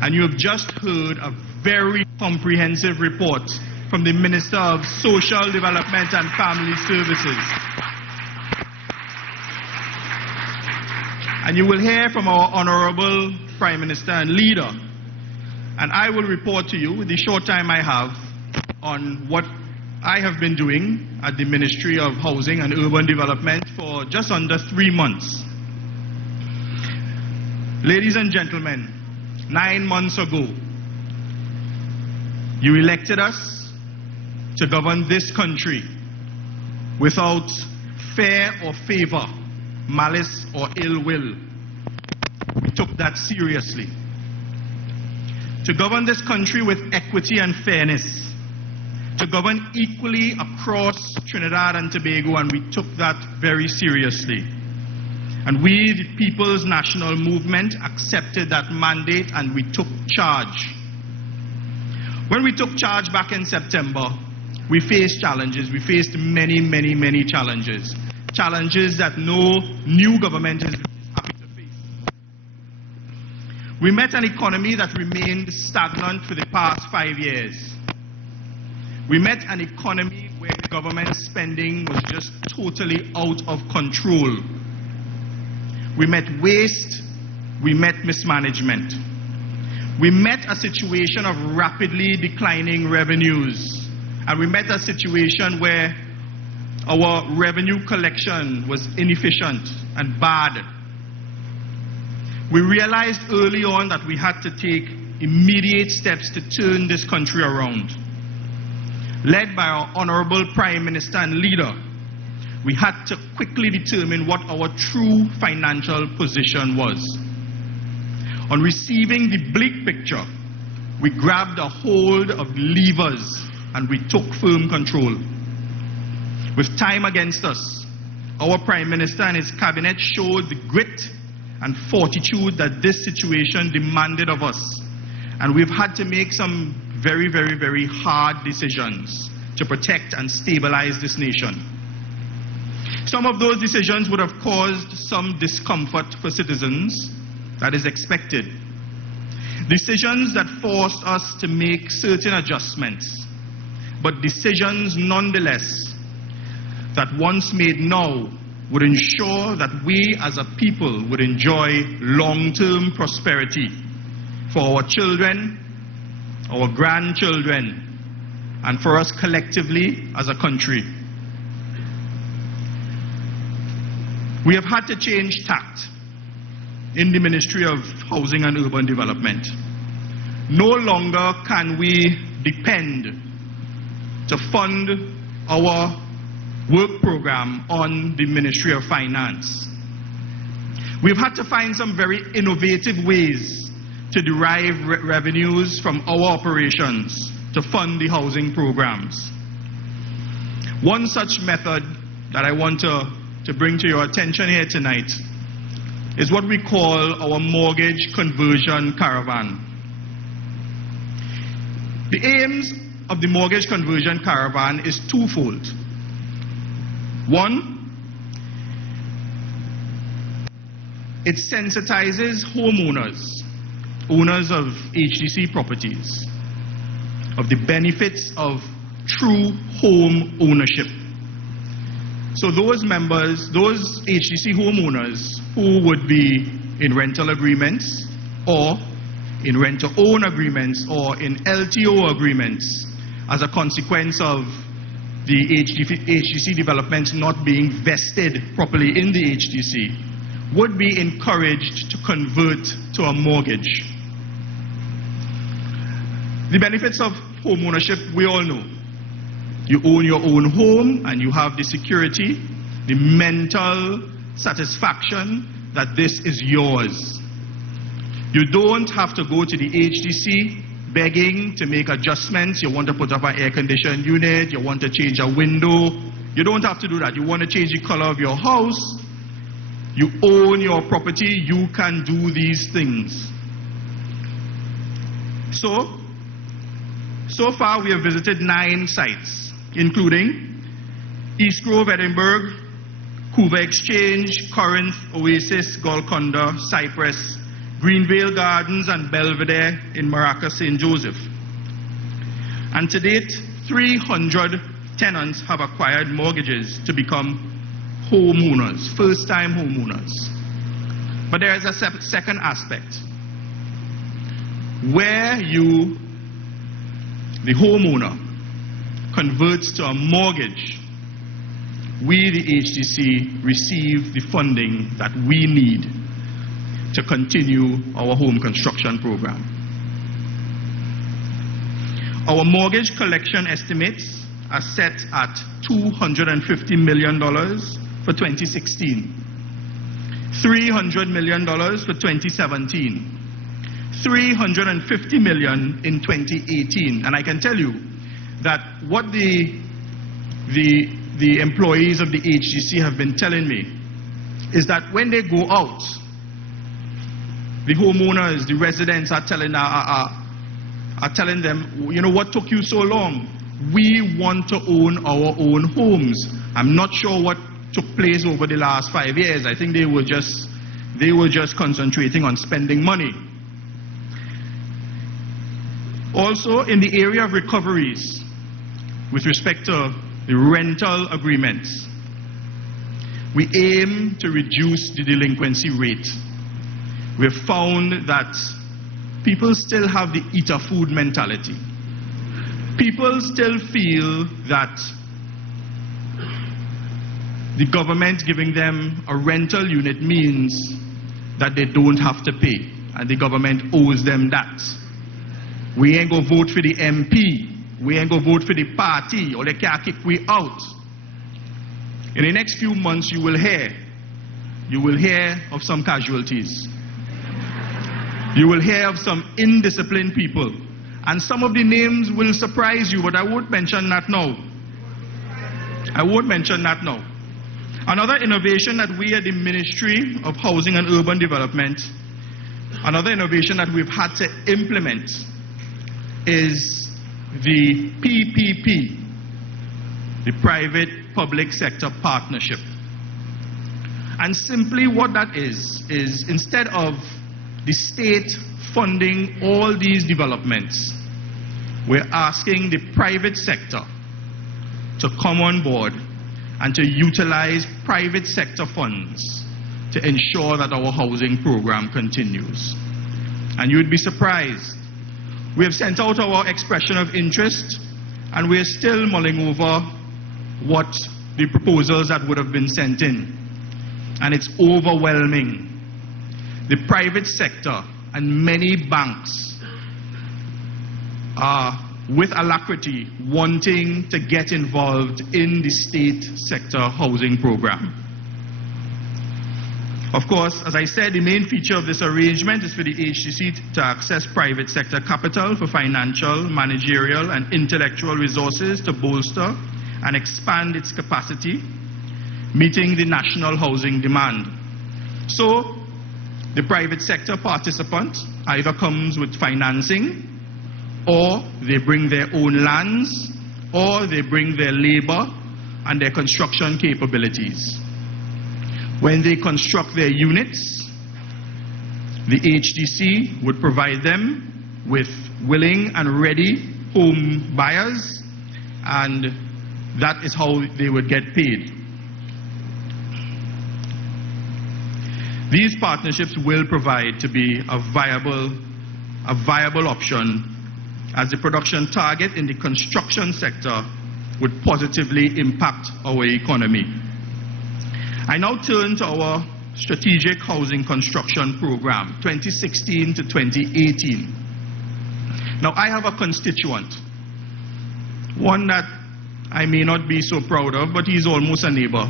And you have just heard a very comprehensive report from the Minister of Social Development and Family Services. And you will hear from our Honorable Prime Minister and Leader. And I will report to you, with the short time I have, on what I have been doing at the Ministry of Housing and Urban Development for just under 3 months. Ladies and gentlemen, 9 months ago, you elected us to govern this country without fear or favor, malice or ill will. We took that seriously. To govern this country with equity and fairness, to govern equally across Trinidad and Tobago, and we took that very seriously. And we, the People's National Movement, accepted that mandate and we took charge. When we took charge back in September, we faced challenges. We faced many, many, many challenges. Challenges that no new government is happy to face. We met an economy that remained stagnant for the past 5 years. We met an economy where government spending was just totally out of control. We met waste, we met mismanagement. We met a situation of rapidly declining revenues, and we met a situation where our revenue collection was inefficient and bad. We realized early on that we had to take immediate steps to turn this country around. Led by our Honorable Prime Minister and Leader, we had to quickly determine what our true financial position was. On receiving the bleak picture, we grabbed a hold of levers and we took firm control. With time against us, our Prime Minister and his cabinet showed the grit and fortitude that this situation demanded of us. And we've had to make some very, very, very hard decisions to protect and stabilize this nation. Some of those decisions would have caused some discomfort for citizens. That is expected. Decisions that forced us to make certain adjustments, but decisions nonetheless that once made now would ensure that we as a people would enjoy long-term prosperity for our children, our grandchildren, and for us collectively as a country. We have had to change tact in the Ministry of Housing and Urban Development. No longer can we depend to fund our work program on the Ministry of Finance. We've had to find some very innovative ways to derive revenues from our operations to fund the housing programs. One such method that I want to bring to your attention here tonight is what we call our mortgage conversion caravan. The aims of the mortgage conversion caravan is twofold. One, it sensitizes homeowners, owners of HDC properties, of the benefits of true home ownership. So those members, those HDC homeowners who would be in rental agreements or in rent-to-own agreements or in LTO agreements as a consequence of the HDC developments not being vested properly in the HDC, would be encouraged to convert to a mortgage. The benefits of home ownership, we all know. You own your own home and you have the security, the mental satisfaction that this is yours. You don't have to go to the HDC begging to make adjustments. You want to put up an air-conditioned unit, you want to change a window. You don't have to do that. You want to change the color of your house. You own your property, you can do these things. So far we have visited 9 sites, including East Grove, Edinburgh, Hoover Exchange, Corinth, Oasis, Golconda, Cypress, Greenvale Gardens and Belvedere in Maracas, St. Joseph. And to date, 300 tenants have acquired mortgages to become homeowners, first-time homeowners. But there is a second aspect. Where you, the homeowner, converts to a mortgage, we, the HDC, receive the funding that we need to continue our home construction program. Our mortgage collection estimates are set at $250 million for 2016, $300 million for 2017, $350 million in 2018. And I can tell you that what the employees of the HDC have been telling me is that when they go out, the homeowners, the residents are telling them, you know, what took you so long? We want to own our own homes. I'm not sure what took place over the last 5 years. I think they were just concentrating on spending money. Also, in the area of recoveries, with respect to the rental agreements, we aim to reduce the delinquency rate. We have found that people still have the eater food mentality. People still feel that the government giving them a rental unit means that they don't have to pay, and the government owes them that. We ain't gonna vote for the MP, we ain't gonna vote for the party, or they can't kick we out. In the next few months you will hear of some casualties. You will hear of some indisciplined people. And some of the names will surprise you, but I won't mention that now. I won't mention that now. Another innovation that we at the Ministry of Housing and Urban Development, another innovation that we've had to implement is the PPP, the Private-Public Sector Partnership. And simply what that is instead of the state funding all these developments, we're asking the private sector to come on board and to utilize private sector funds to ensure that our housing program continues. And you would be surprised. We have sent out our expression of interest, and we're still mulling over what the proposals that would have been sent in. And it's overwhelming. The private sector and many banks are with alacrity wanting to get involved in the state sector housing program. Of course, as I said, the main feature of this arrangement is for the HDC to access private sector capital for financial, managerial, and intellectual resources to bolster and expand its capacity, meeting the national housing demand. So, the private sector participant either comes with financing, or they bring their own lands, or they bring their labor and their construction capabilities. When they construct their units, the HDC would provide them with willing and ready home buyers, and that is how they would get paid. These partnerships will provide to be a viable option, as the production target in the construction sector would positively impact our economy. I now turn to our strategic housing construction program, 2016 to 2018. Now, I have a constituent, one that I may not be so proud of, but he's almost a neighbor.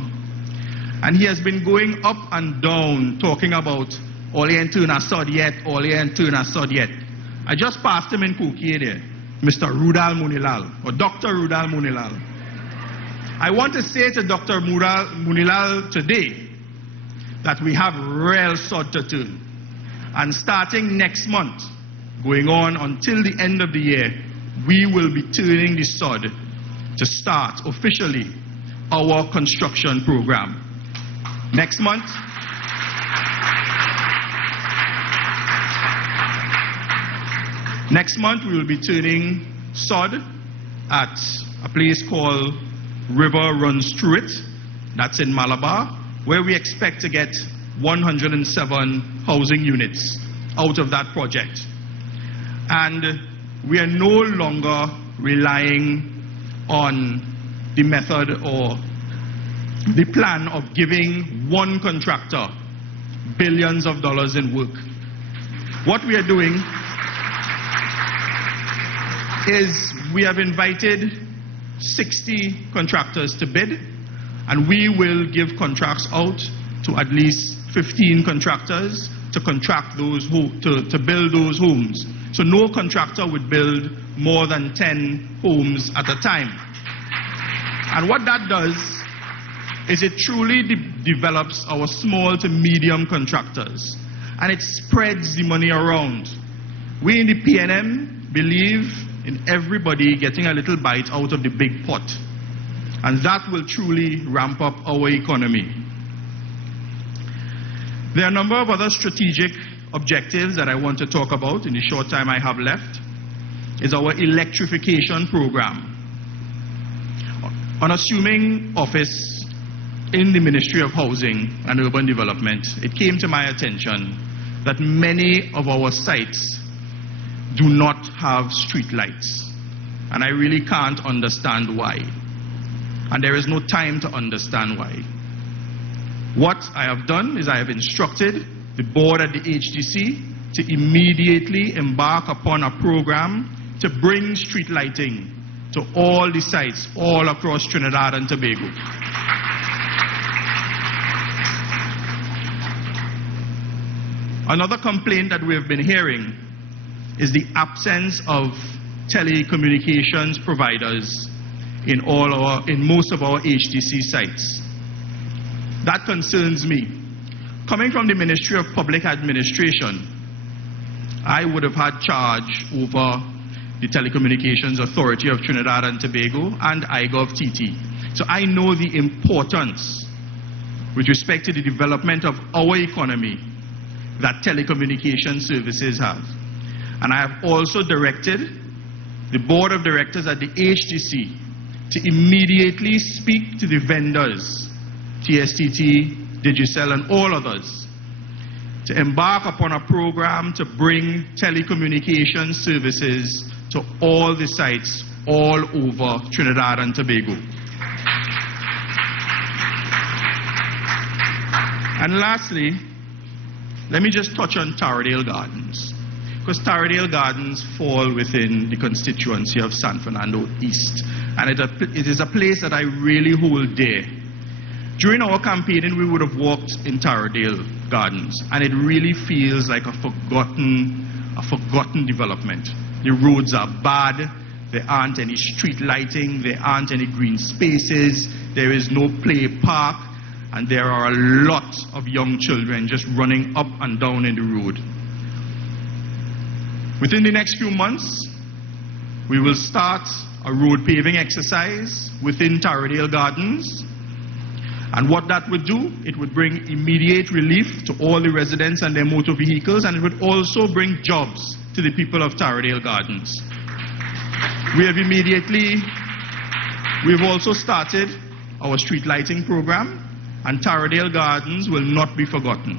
And he has been going up and down talking about all he ain't turn a sod yet, all he ain't turn a sod yet. I just passed him in Kuki there, Mr. Rudal Munilal, or Dr. Rudal Munilal. I want to say to Dr. Munilal today that we have real sod to turn. And starting next month, going on until the end of the year, we will be turning the sod to start officially our construction program. Next month, we will be turning sod at a place called River Runs Through It, that's in Malabar, where we expect to get 107 housing units out of that project. And we are no longer relying on the method or the plan of giving one contractor billions of dollars in work. What we are doing is we have invited 60 contractors to bid, and we will give contracts out to at least 15 contractors to contract those to build those homes. So no contractor would build more than 10 homes at a time. And what that does is it truly develops our small to medium contractors, and it spreads the money around. We in the PNM believe in everybody getting a little bite out of the big pot, and that will truly ramp up our economy. There are a number of other strategic objectives that I want to talk about in the short time I have left. Is our electrification program. On assuming office in the Ministry of Housing and Urban Development, it came to my attention that many of our sites do not have street lights, and I really can't understand why, and there is no time to understand why. What I have done is I have instructed the board at the HDC to immediately embark upon a program to bring street lighting to all the sites all across Trinidad and Tobago. Another complaint that we have been hearing is the absence of telecommunications providers in most of our HDC sites. That concerns me. Coming from the Ministry of Public Administration, I would have had charge over the Telecommunications Authority of Trinidad and Tobago and IGov-TT. So I know the importance with respect to the development of our economy that telecommunication services have. And I have also directed the board of directors at the HDC to immediately speak to the vendors, TSTT, Digicel, and all others, to embark upon a program to bring telecommunication services to all the sites all over Trinidad and Tobago. And lastly, let me just touch on Taradale Gardens, because Taradale Gardens fall within the constituency of San Fernando East, and it is a place that I really hold dear. During our campaigning, we would have walked in Taradale Gardens, and it really feels like a forgotten development. The roads are bad, there aren't any street lighting, there aren't any green spaces, there is no play park, and there are a lot of young children just running up and down in the road. Within the next few months, we will start a road paving exercise within Taradale Gardens. And what that would do, it would bring immediate relief to all the residents and their motor vehicles, and it would also bring jobs to the people of Taradale Gardens. We've also started our street lighting program, and Taradale Gardens will not be forgotten.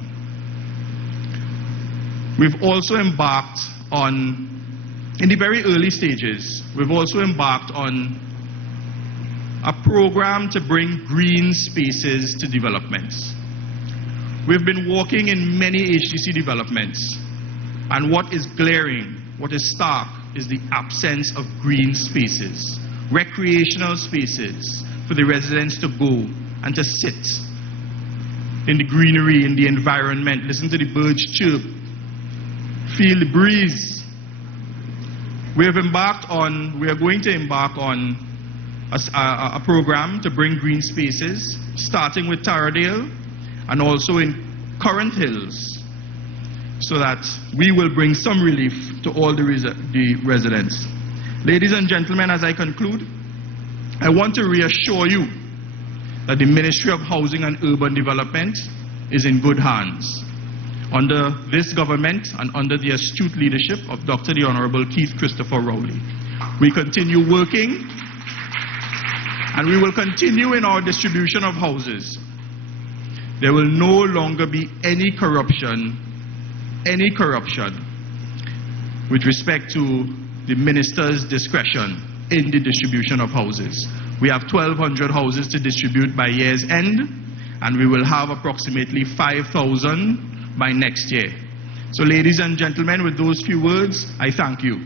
We've also embarked on, in the very early stages, we've also embarked on a program to bring green spaces to developments. We've been working in many HDC developments, and what is glaring, what is stark, is the absence of green spaces, recreational spaces for the residents to go and to sit in the greenery, in the environment, listen to the birds chirp, feel the breeze. We are going to embark on a program to bring green spaces, starting with Taradale and also in Current Hills, so that we will bring some relief to all the residents. Ladies and gentlemen, as I conclude, I want to reassure you that the Ministry of Housing and Urban Development is in good hands. Under this government and under the astute leadership of Dr. the Honorable Keith Christopher Rowley, we continue working And we will continue in our distribution of houses. There will no longer be any corruption with respect to the minister's discretion in the distribution of houses. We have 1,200 houses to distribute by year's end, and we will have approximately 5,000 by next year. So ladies and gentlemen, with those few words, I thank you.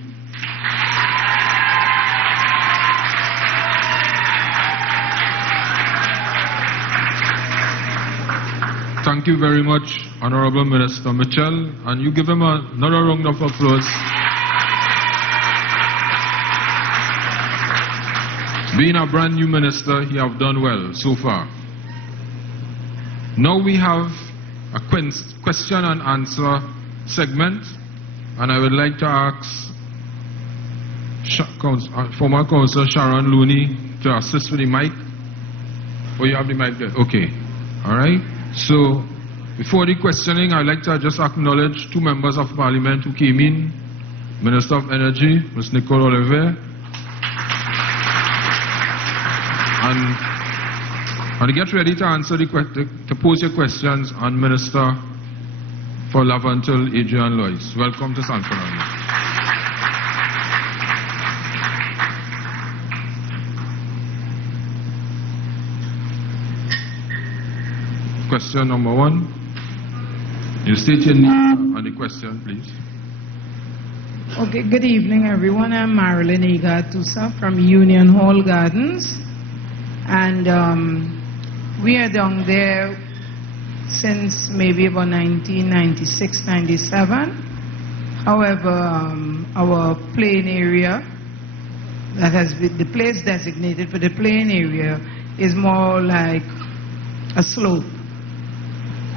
Thank you very much, Honorable Minister Mitchell, and you give him another round of applause. Being a brand new minister, he have done well so far. Now we have a question and answer segment, and I would like to ask former Councillor Sharon Looney to assist with the mic. Oh, you have the mic there? Okay. All right. So, before the questioning, I'd like to just acknowledge two members of Parliament who came in. Minister of Energy, Ms. Nicole Oliver, and to get ready to answer to pose your questions, and Minister for Lavantil, Adrian Lois. Welcome to San Fernando. Question number one. You state your name and the question, please. Okay, good evening, everyone. I'm Marilyn Igatusa from Union Hall Gardens. And we are down there since maybe about 1996, 97. However, our playing area, that has been the place designated for the playing area, is more like a slope.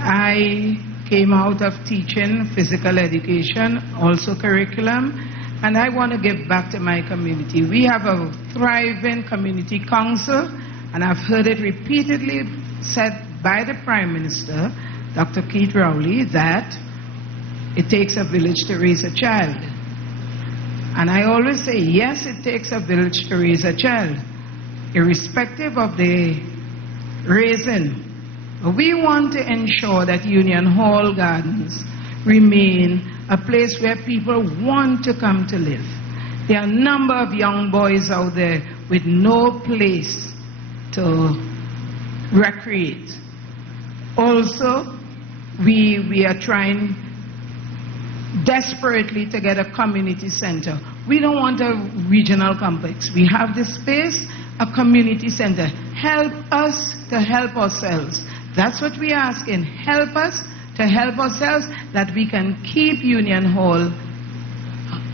I came out of teaching physical education, also curriculum, and I want to give back to my community. We have a thriving community council, and I've heard it repeatedly said by the Prime Minister, Dr. Keith Rowley, that it takes a village to raise a child. And I always say, yes, it takes a village to raise a child, irrespective of the raising. We want to ensure that Union Hall Gardens remain a place where people want to come to live. There are a number of young boys out there with no place to recreate. Also, we are trying desperately to get a community center. We don't want a regional complex. We have the space, a community center. Help us to help ourselves. That's what we're asking. Help us to help ourselves, that we can keep Union Hall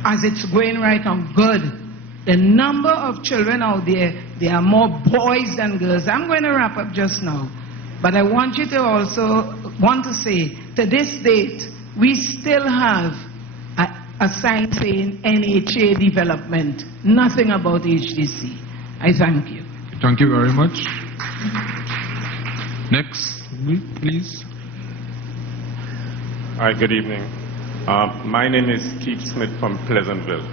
as it's going right now good. The number of children out there, there are more boys than girls. I'm going to wrap up just now. But I want you to also want to say, to this date, we still have a sign saying NHA development. Nothing about HDC. I thank you. Thank you very much. Next, please. Hi, good evening. My name is Keith Smith from Pleasantville.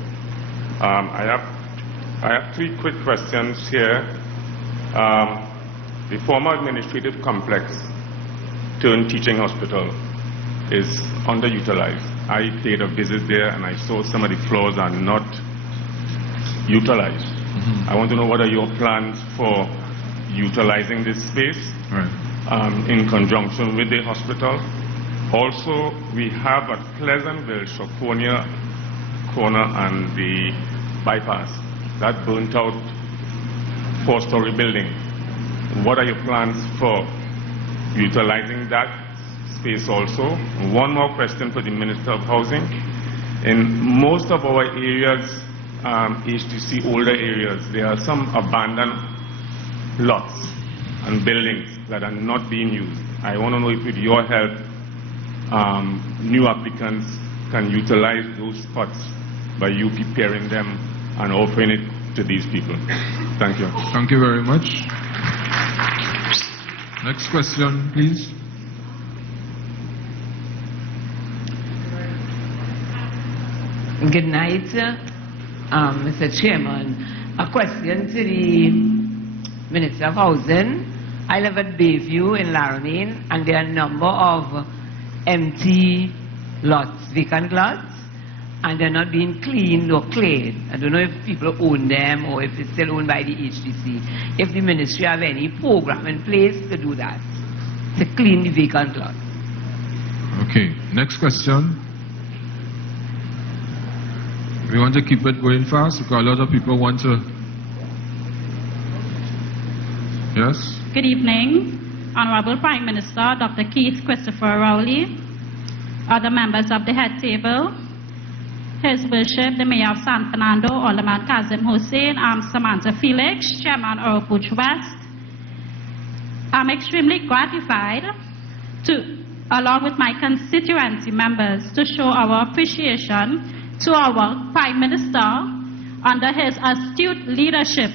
I have three quick questions here. The former administrative complex turned teaching hospital is underutilized. I paid a visit there and I saw some of the floors are not utilized. I want to know what are your plans for utilizing this space in conjunction with the hospital. Also, we have at Pleasantville, Shokonia Corner and the bypass, that burnt out 4-story building. What are your plans for utilizing that space also? One more question for the Minister of Housing. In most of our areas, HTC older areas, there are some abandoned lots and buildings that are not being used. I want to know if with your help, new applicants can utilize those spots by you preparing them and offering it to these people. Thank you. Thank you very much. Next question, please. Good night, Mr. Chairman. A question to the Ministry of Housing. I live at Bayview in Laramine, and there are a number of empty lots, vacant lots, and they're not being cleaned or cleared. I don't know if people own them or if it's still owned by the HDC. If the ministry have any program in place to do that, to clean the vacant lots. Okay, next question. We want to keep it going fast because a lot of people want to. Yes? Good evening, Honorable Prime Minister Dr. Keith Christopher Rowley, other members of the head table, His Worship the Mayor of San Fernando, Alderman Kazim Hussein, I'm Samantha Felix, Chairman of Puch West. I'm extremely gratified to, along with my constituency members, to show our appreciation to our Prime Minister under his astute leadership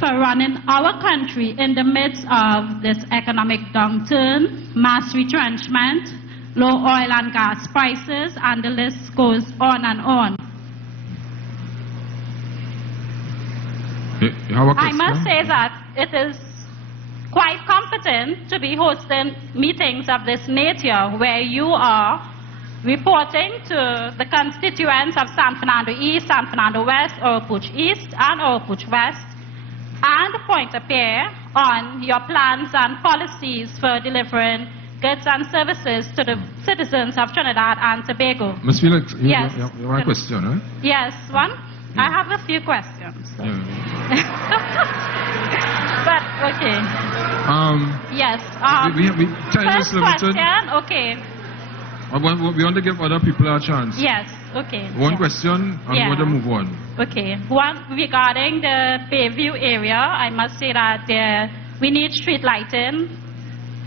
for running our country in the midst of this economic downturn, mass retrenchment, low oil and gas prices, and the list goes on and on. I must say that it is quite comforting to be hosting meetings of this nature where you are reporting to the constituents of San Fernando East, San Fernando West, Oropouche East, and Oropouche West, and point appear on your plans and policies for delivering goods and services to the citizens of Trinidad and Tobago. Ms. Felix, yes. You have a question, right? Yes, one. Yeah. I have a few questions. So. Yeah. But, okay. Yes. Time is limited. Question, okay. We want to give other people a chance. Yes, okay. One question, and we want to move on. Okay. One, regarding the Bayview area, I must say that we need street lighting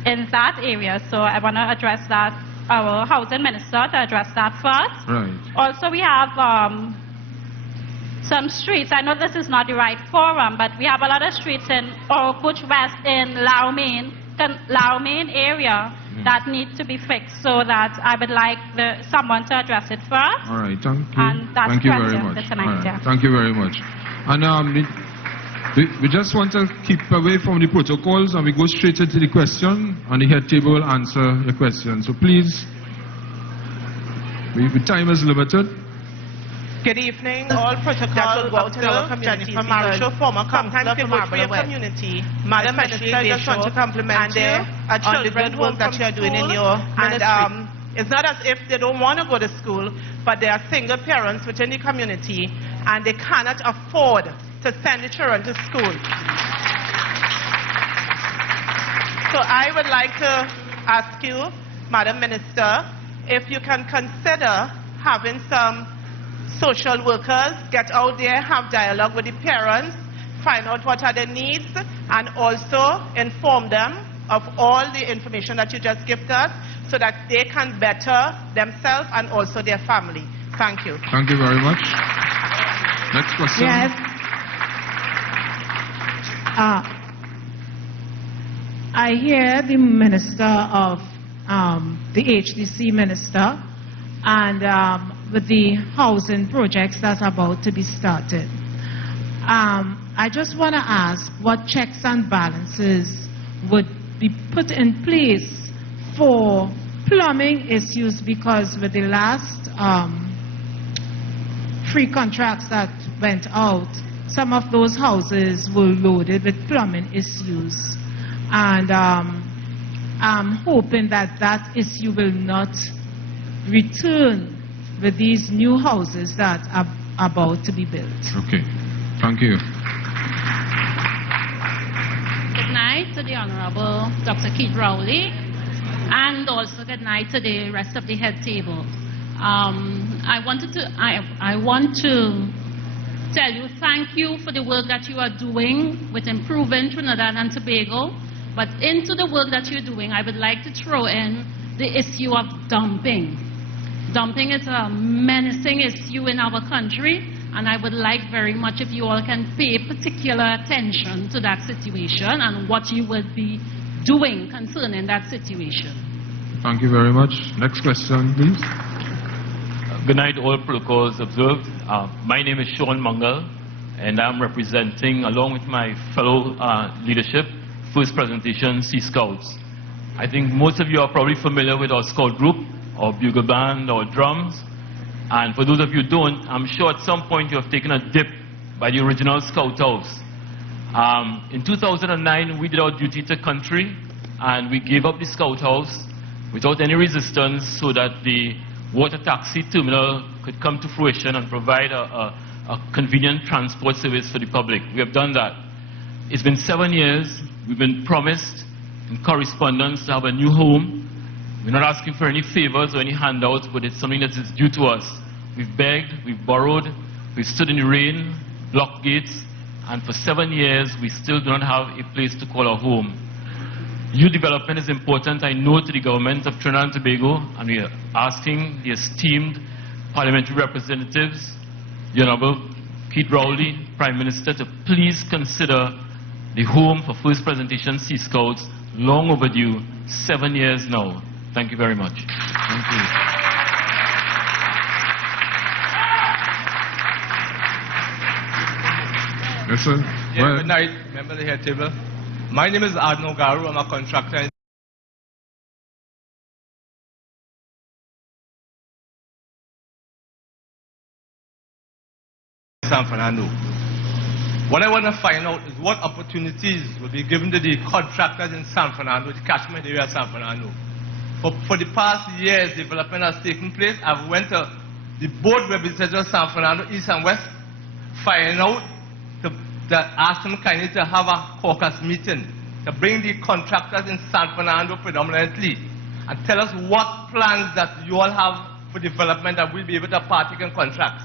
in that area. So I want to address that, our housing minister to address that first. Right. Also, we have some streets. I know this is not the right forum, but we have a lot of streets in Oropouche West in Laomine area that need to be fixed, so that I would like someone to address it first. All right, thank you. And that's thank you very much. Tonight, yeah. Thank you very much. And we just want to keep away from the protocols, and we go straight into the question, and the head table will answer the question. So please, the time is limited. Good evening. All protocols go to our community. Jennifer Marshall, former councillor for Marble community. Madam Minister, I just want to compliment you on the good work that you're doing in your ministry. It's not as if they don't want to go to school, but there are single parents within the community, and they cannot afford to send the children to school. So I would like to ask you, Madam Minister, if you can consider having some social workers get out there, have dialogue with the parents, find out what are their needs, and also inform them of all the information that you just gave us, so that they can better themselves and also their family. Thank you. Thank you very much. Next question. Yes. I hear the minister of the HDC minister and with the housing projects that are about to be started. I just want to ask what checks and balances would be put in place for plumbing issues, because with the last free contracts that went out, some of those houses were loaded with plumbing issues. And I'm hoping that that issue will not return with these new houses that are about to be built. Okay. Thank you. Good night to the Honorable Dr. Keith Rowley, and also good night to the rest of the head table. I want to tell you thank you for the work that you are doing with improving Trinidad and Tobago, but into the work that you're doing, I would like to throw in the issue of dumping. Dumping is a menacing issue in our country, and I would like very much if you all can pay particular attention to that situation and what you would be doing concerning that situation. Thank you very much. Next question, please. Good night, all protocols observed. My name is Sean Mungal, and I'm representing, along with my fellow leadership, First Presentation Sea Scouts. I think most of you are probably familiar with our Scout group, our bugle band, our drums, and for those of you who don't, I'm sure at some point you have taken a dip by the original Scout House. In 2009, we did our duty to country, and we gave up the Scout House without any resistance so that the water taxi terminal could come to fruition and provide a convenient transport service for the public. We have done that. It's been 7 years. We've been promised in correspondence to have a new home. We're not asking for any favors or any handouts, but it's something that is due to us. We've begged, we've borrowed, we've stood in the rain, blocked gates, and for 7 years we still do not have a place to call our home. Youth development is important, I know, to the government of Trinidad and Tobago, and we are asking the esteemed parliamentary representatives, the Honorable Keith Rowley, Prime Minister, to please consider the home for First Presentation Sea Scouts, long overdue, 7 years now. Thank you very much. Thank you. Yes, sir. Yeah, good night, member of the head table. My name is Adno Garu. I'm a contractor in San Fernando. What I want to find out is what opportunities will be given to the contractors in San Fernando, the catchment area of San Fernando. For the past years, development has taken place. I've went to the board representatives of San Fernando, East and West, find out to ask them kindly to have a caucus meeting, to bring the contractors in San Fernando predominantly, and tell us what plans that you all have for development that we'll be able to partake in contracts.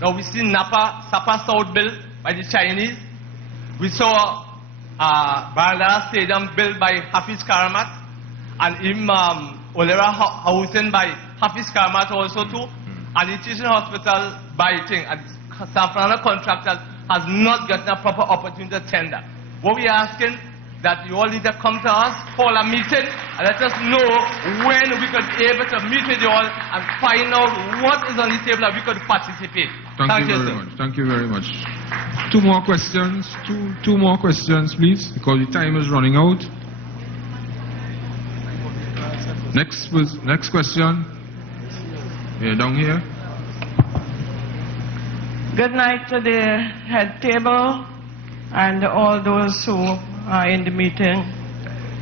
Now we see Sapa South built by the Chinese. We saw Barandara Stadium built by Hafiz Karamat, and Olera Housing by Hafiz Karamat also too, and the teaching hospital by Ting. And San Fernando contractors has not gotten a proper opportunity to tender. What we are asking that you all need to come to us, call a meeting, and let us know when we could be able to meet with you all and find out what is on the table that we could participate. Thank you very much. Thank you very much. Two more questions. Two more questions, please, because the time is running out. Next question. Yeah, down here. Good night to the head table and all those who are in the meeting.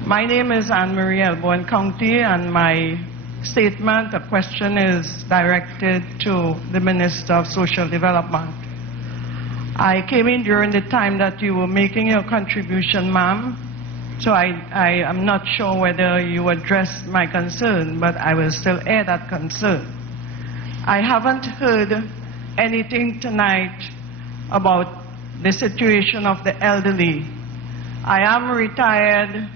My name is Anne-Marie Elbourne County, and my statement, the question is directed to the Minister of Social Development. I came in during the time that you were making your contribution, ma'am, so I am not sure whether you addressed my concern, but I will still air that concern. I haven't heard anything tonight about the situation of the elderly. I am retired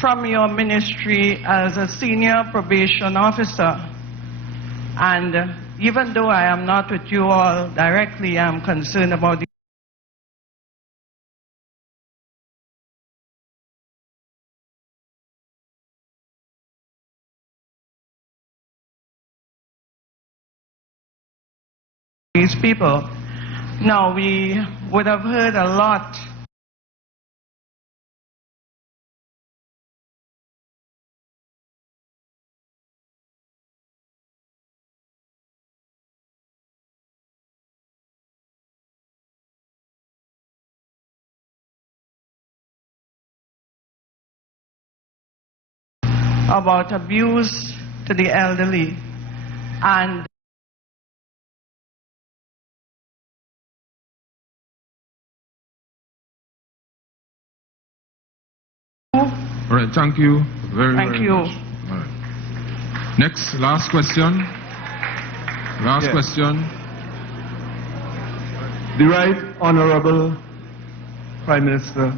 from your ministry as a senior probation officer, and even though I am not with you all directly, I am concerned about these people. Now, we would have heard a lot about abuse to the elderly, and all right, thank you very much. Thank you. All right. Next, last question. Last question. The Right Honorable Prime Minister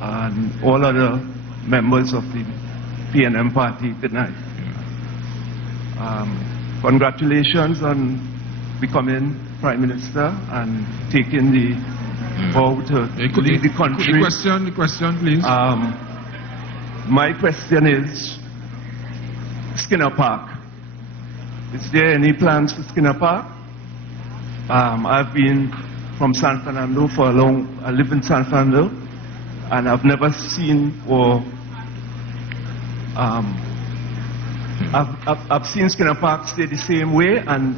and all other members of the PNM party tonight. Congratulations on becoming Prime Minister and taking the vow to lead the country. The question, please. My question is Skinner Park. Is there any plans for Skinner Park? I've been from San Fernando for a long. I live in San Fernando, and I've never seen or I've seen Skinner Park stay the same way, and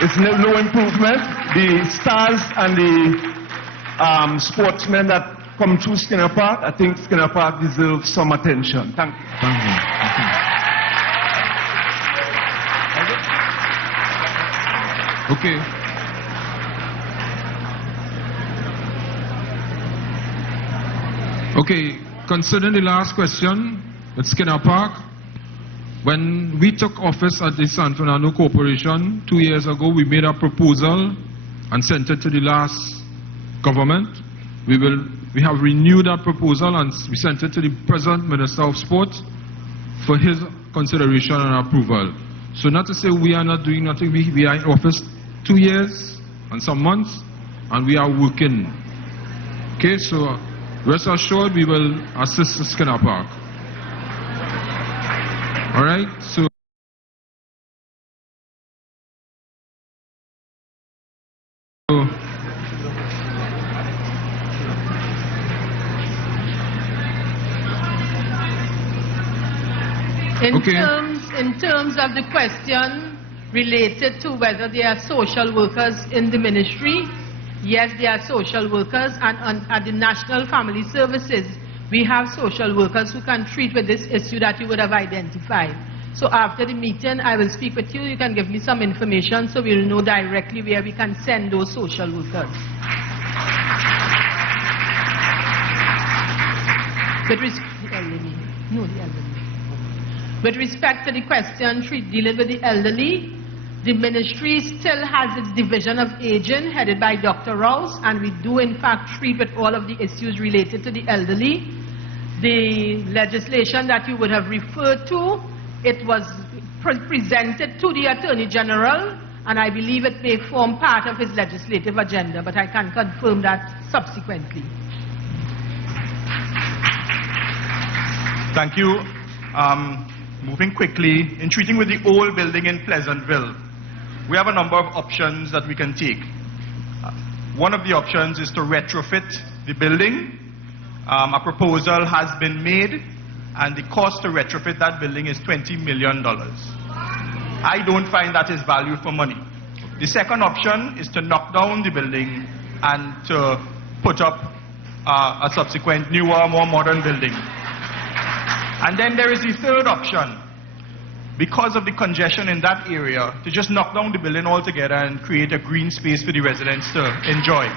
it's no improvement. The stars and the sportsmen that come through Skinner Park, I think Skinner Park deserves some attention. Thank you. Thank you. Okay. Okay, concerning the last question, at Skinner Park, when we took office at the San Fernando Corporation 2 years ago, we made a proposal and sent it to the last government. We have renewed that proposal and we sent it to the present Minister of Sport for his consideration and approval. So not to say we are not doing nothing, we are in office 2 years and some months, and we are working. Okay, so rest assured we will assist the Skinner Park. All right, so in terms of the question related to whether there are social workers in the ministry, yes, there are social workers, and at the National Family Services, we have social workers who can treat with this issue that you would have identified. So after the meeting, I will speak with you. You can give me some information so we'll know directly where we can send those social workers. With respect to the question dealing with the elderly, the ministry still has its division of aging headed by Dr. Rouse, and we do in fact treat with all of the issues related to the elderly. The legislation that you would have referred to, it was presented to the Attorney General, and I believe it may form part of his legislative agenda, but I can confirm that subsequently. Thank you. Moving quickly, in treating with the old building in Pleasantville, we have a number of options that we can take. One of the options is to retrofit the building. A proposal has been made, and the cost to retrofit that building is $20 million. I don't find that is value for money. The second option is to knock down the building and to put up a subsequent newer, more modern building. And then there is the third option, because of the congestion in that area, to just knock down the building altogether and create a green space for the residents to enjoy.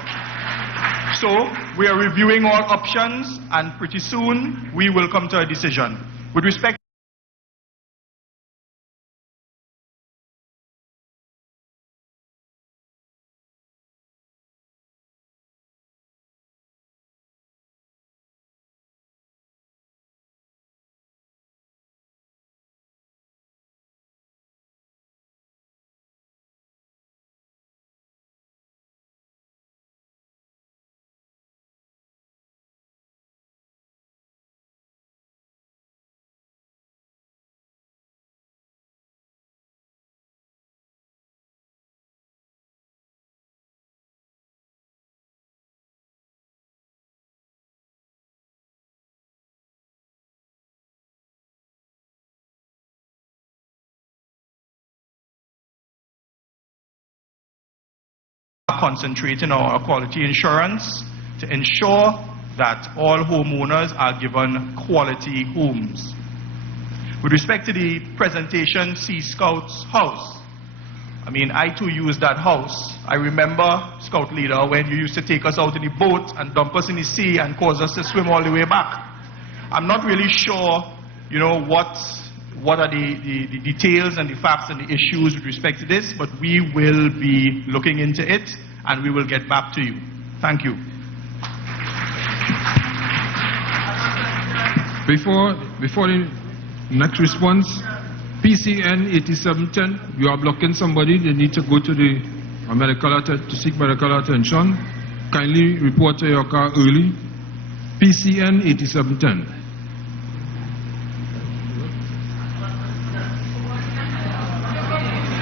So we are reviewing all options, and pretty soon we will come to a decision. With respect concentrating on our quality insurance to ensure that all homeowners are given quality homes. With respect to the presentation, Sea Scouts House, I mean, I too used that house. I remember, Scout leader, when you used to take us out in the boat and dump us in the sea and cause us to swim all the way back. I'm not really sure, you know, what are the details and the facts and the issues with respect to this, but we will be looking into it and we will get back to you. Thank you. Before the next response, PCN 8710, you are blocking somebody, they need to go to the to seek medical attention. Kindly report to your car early. PCN 8710.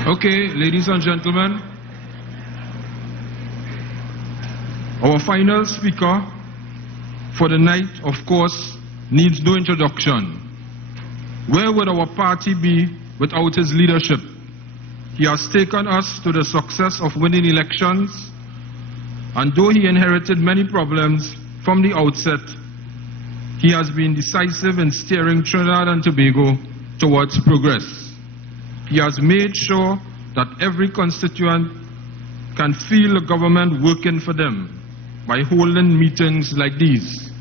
Okay, ladies and gentlemen, our final speaker for the night, of course, needs no introduction. Where would our party be without his leadership? He has taken us to the success of winning elections, and though he inherited many problems from the outset, he has been decisive in steering Trinidad and Tobago towards progress. He has made sure that every constituent can feel the government working for them by holding meetings like these.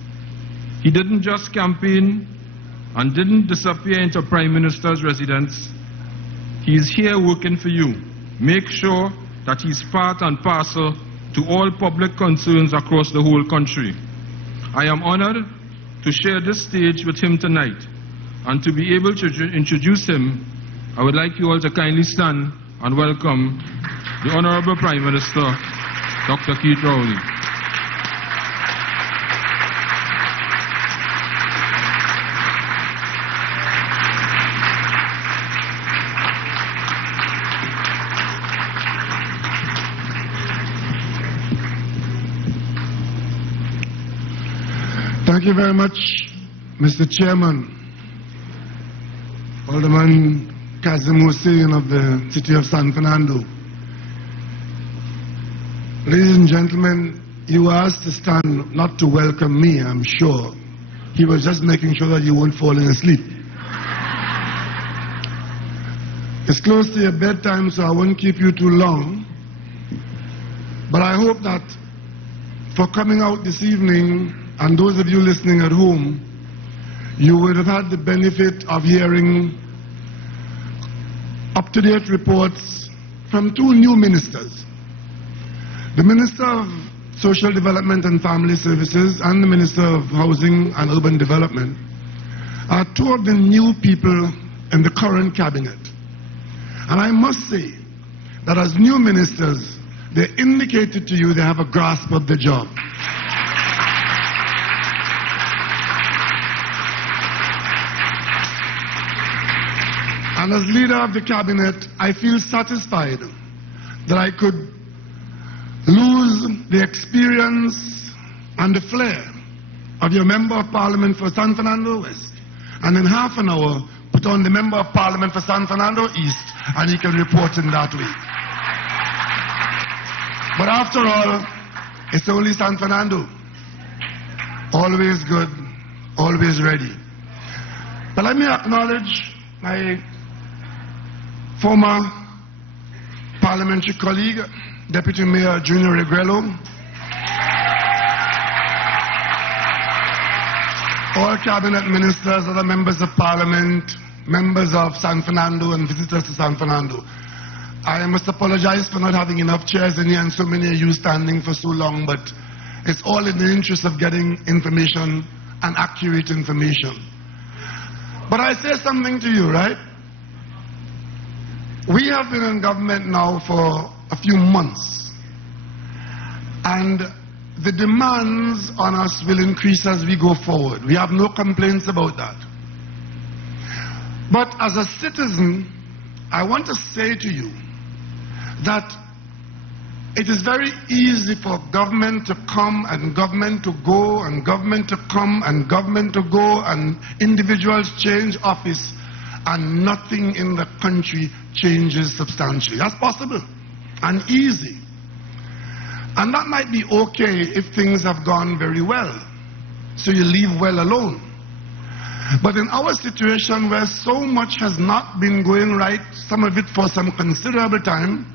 He didn't just campaign and didn't disappear into Prime Minister's residence. He is here working for you. Make sure that he's part and parcel to all public concerns across the whole country. I am honored to share this stage with him tonight, and to be able to introduce him, I would like you all to kindly stand and welcome the Honorable Prime Minister, Dr. Keith Rowley. Thank you very much, Mr. Chairman. Alderman Kazim Hussein of the city of San Fernando. Ladies and gentlemen, you were asked to stand not to welcome me, I'm sure. He was just making sure that you won't fall asleep. It's close to your bedtime, so I won't keep you too long. But I hope that for coming out this evening, and those of you listening at home, you would have had the benefit of hearing up-to-date reports from two new ministers. The Minister of Social Development and Family Services and the Minister of Housing and Urban Development are two of the new people in the current cabinet. And I must say that as new ministers, they indicated to you they have a grasp of the job. And as leader of the cabinet, I feel satisfied that I could lose the experience and the flair of your Member of Parliament for San Fernando West, and in half an hour put on the Member of Parliament for San Fernando East, and he can report in that way. But after all, it's only San Fernando. Always good, always ready. But let me acknowledge my former parliamentary colleague, Deputy Mayor Junior Regrello, all cabinet ministers, other members of parliament, members of San Fernando and visitors to San Fernando. I must apologize for not having enough chairs in here and so many of you standing for so long, but it's all in the interest of getting information and accurate information. But I say something to you, right? We have been in government now for a few months, and the demands on us will increase as we go forward. We have no complaints about that. But as a citizen, I want to say to you that it is very easy for government to come and government to go and government to come and government to go and individuals change office and nothing in the country changes substantially. That's possible and easy. And that might be okay if things have gone very well, so you leave well alone. But in our situation where so much has not been going right, some of it for some considerable time,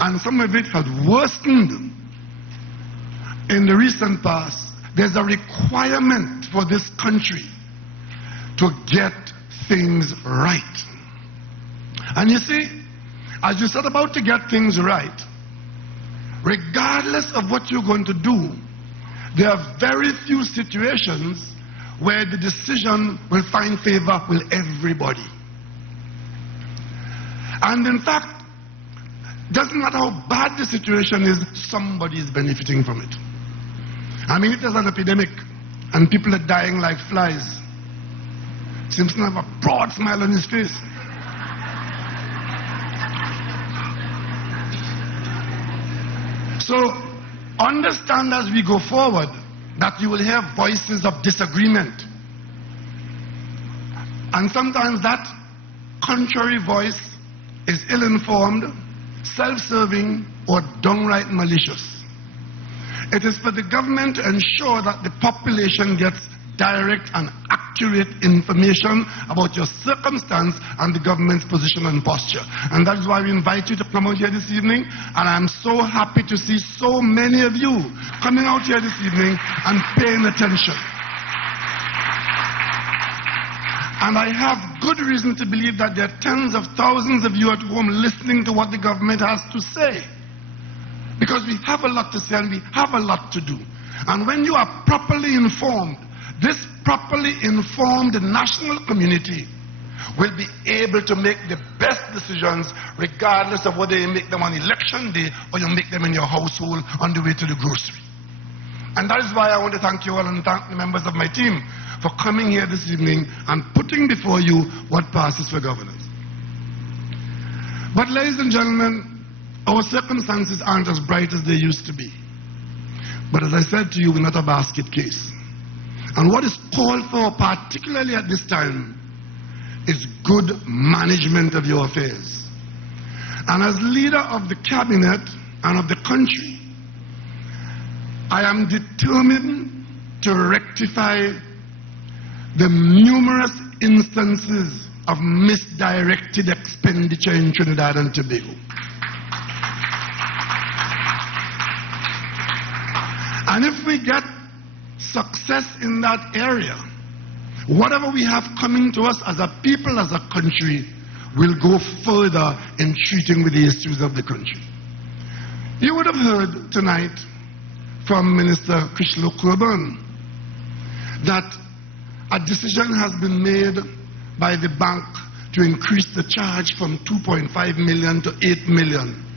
and some of it has worsened in the recent past, there's a requirement for this country to get things right. And you see, as you set about to get things right, regardless of what you're going to do, there are very few situations where the decision will find favor with everybody. And in fact, doesn't matter how bad the situation is, somebody is benefiting from it. I mean, it is an epidemic and people are dying like flies. Simpson have a broad smile on his face. So understand as we go forward that you will hear voices of disagreement. And sometimes that contrary voice is ill-informed, self-serving, or downright malicious. It is for the government to ensure that the population gets direct and accurate information about your circumstance and the government's position and posture. And that is why we invite you to come out here this evening, and I'm so happy to see so many of you coming out here this evening and paying attention. And I have good reason to believe that there are tens of thousands of you at home listening to what the government has to say. Because we have a lot to say and we have a lot to do. And when you are properly informed, this properly informed national community will be able to make the best decisions regardless of whether you make them on election day or you make them in your household on the way to the grocery. And that is why I want to thank you all and thank the members of my team for coming here this evening and putting before you what passes for governance. But ladies and gentlemen, our circumstances aren't as bright as they used to be. But as I said to you, we're not a basket case. And what is called for, particularly at this time, is good management of your affairs. And as leader of the cabinet and of the country, I am determined to rectify the numerous instances of misdirected expenditure in Trinidad and Tobago. And if we get success in that area, whatever we have coming to us as a people, as a country, will go further in treating with the issues of the country. You would have heard tonight from Minister Krishlo Kurban that a decision has been made by the bank to increase the charge from 2.5 million to 8 million.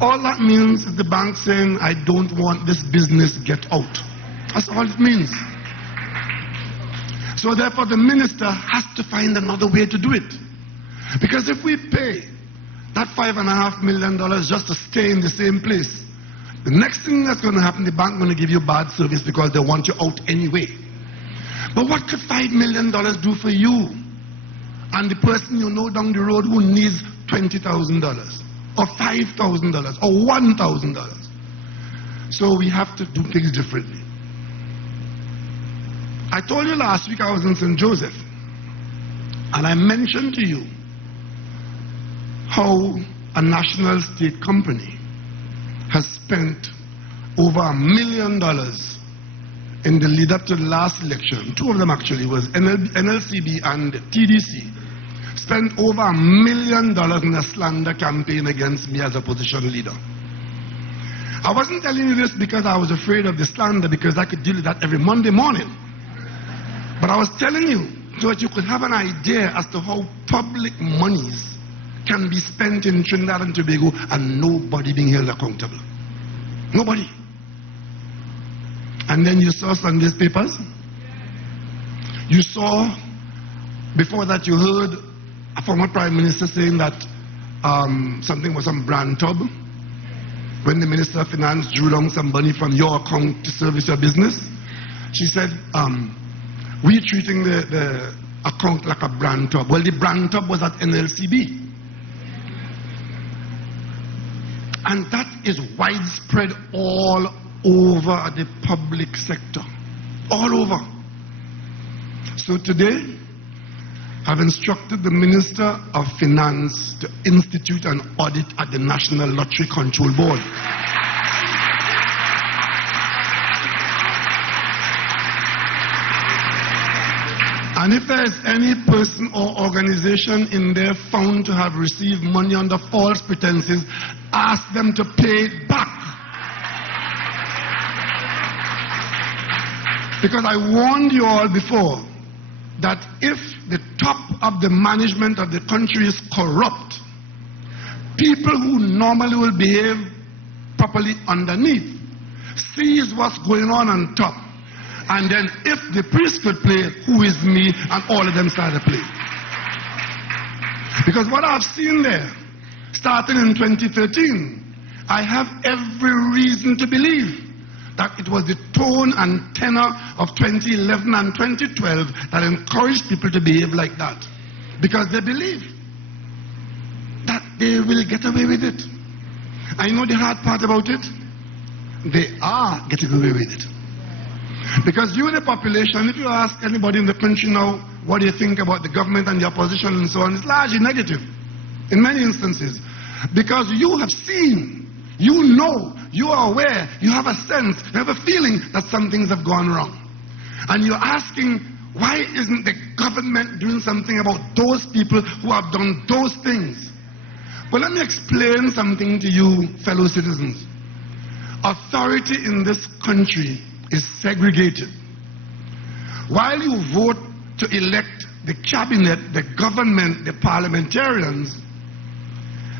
All that means is the bank saying, I don't want this business, get out. That's all it means. So therefore the minister has to find another way to do it. Because if we pay that $5.5 million just to stay in the same place, the next thing that's going to happen, the bank is going to give you bad service because they want you out anyway. But what could $5 million do for you and the person you know down the road who needs $20,000? Or $5,000 or $1,000. So we have to do things differently. I told you last week I was in St. Joseph, and I mentioned to you how a national state company has spent over $1 million in the lead up to the last election. Two of them actually was NLCB and TDC. Spent over $1 million in a slander campaign against me as opposition leader. I wasn't telling you this because I was afraid of the slander, because I could deal with that every Monday morning. But I was telling you so that you could have an idea as to how public monies can be spent in Trinidad and Tobago and nobody being held accountable. Nobody. And then you saw Sunday's papers. You saw, before that you heard a former Prime Minister saying that something was some brand tub when the Minister of Finance drew down some money from your account to service your business. She said, we're treating the account like a brand tub. Well, the brand tub was at NLCB. And that is widespread all over the public sector. All over. So today, I've instructed the Minister of Finance to institute an audit at the National Lottery Control Board. And if there is any person or organization in there found to have received money under false pretenses, ask them to pay it back. Because I warned you all before that if the top of the management of the country is corrupt, people who normally will behave properly underneath sees what's going on top. And then if the priest could play, who is me, and all of them start to play. Because what I've seen there starting in 2013, I have every reason to believe that it was the tone and tenor of 2011 and 2012 that encouraged people to behave like that. Because they believe that they will get away with it. I know the hard part about it. They are getting away with it. Because you, the population, if you ask anybody in the country now what they think about the government and the opposition and so on, it's largely negative in many instances. Because you have seen, you know, you are aware, you have a sense, you have a feeling that some things have gone wrong. And you're asking, why isn't the government doing something about those people who have done those things? But let me explain something to you, fellow citizens. Authority in this country is segregated. While you vote to elect the cabinet, the government, the parliamentarians,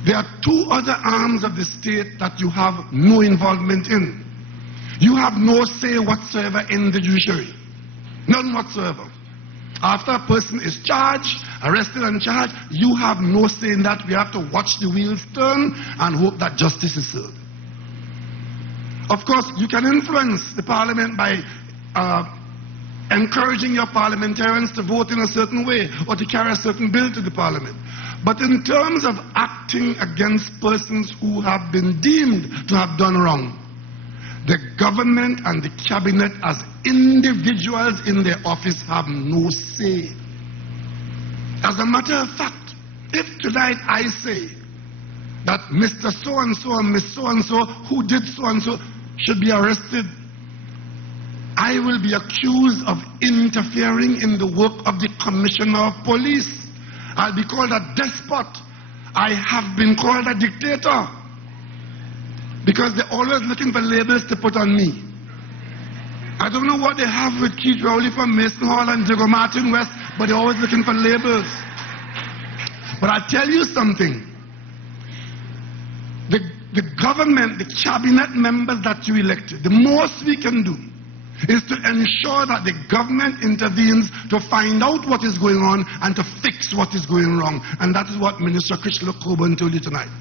there are two other arms of the state that you have no involvement in. You have no say whatsoever in the judiciary. None whatsoever. After a person is charged, arrested and charged, you have no say in that. We have to watch the wheels turn and hope that justice is served. Of course, you can influence the parliament by encouraging your parliamentarians to vote in a certain way or to carry a certain bill to the parliament. But in terms of acting against persons who have been deemed to have done wrong, the government and the cabinet as individuals in their office have no say. As a matter of fact, if tonight I say that Mr. So-and-so and Miss So-and-so who did so-and-so should be arrested, I will be accused of interfering in the work of the Commissioner of Police. I'll be called a despot. I have been called a dictator. Because they're always looking for labels to put on me. I don't know what they have with Keith Rowley from Mason Hall and Diego Martin West, but they're always looking for labels. But I'll tell you something. The government, the cabinet members that you elected, the most we can do is to ensure that the government intervenes to find out what is going on and to fix what is going wrong. And that is what Minister Chrysler Coburn told you tonight.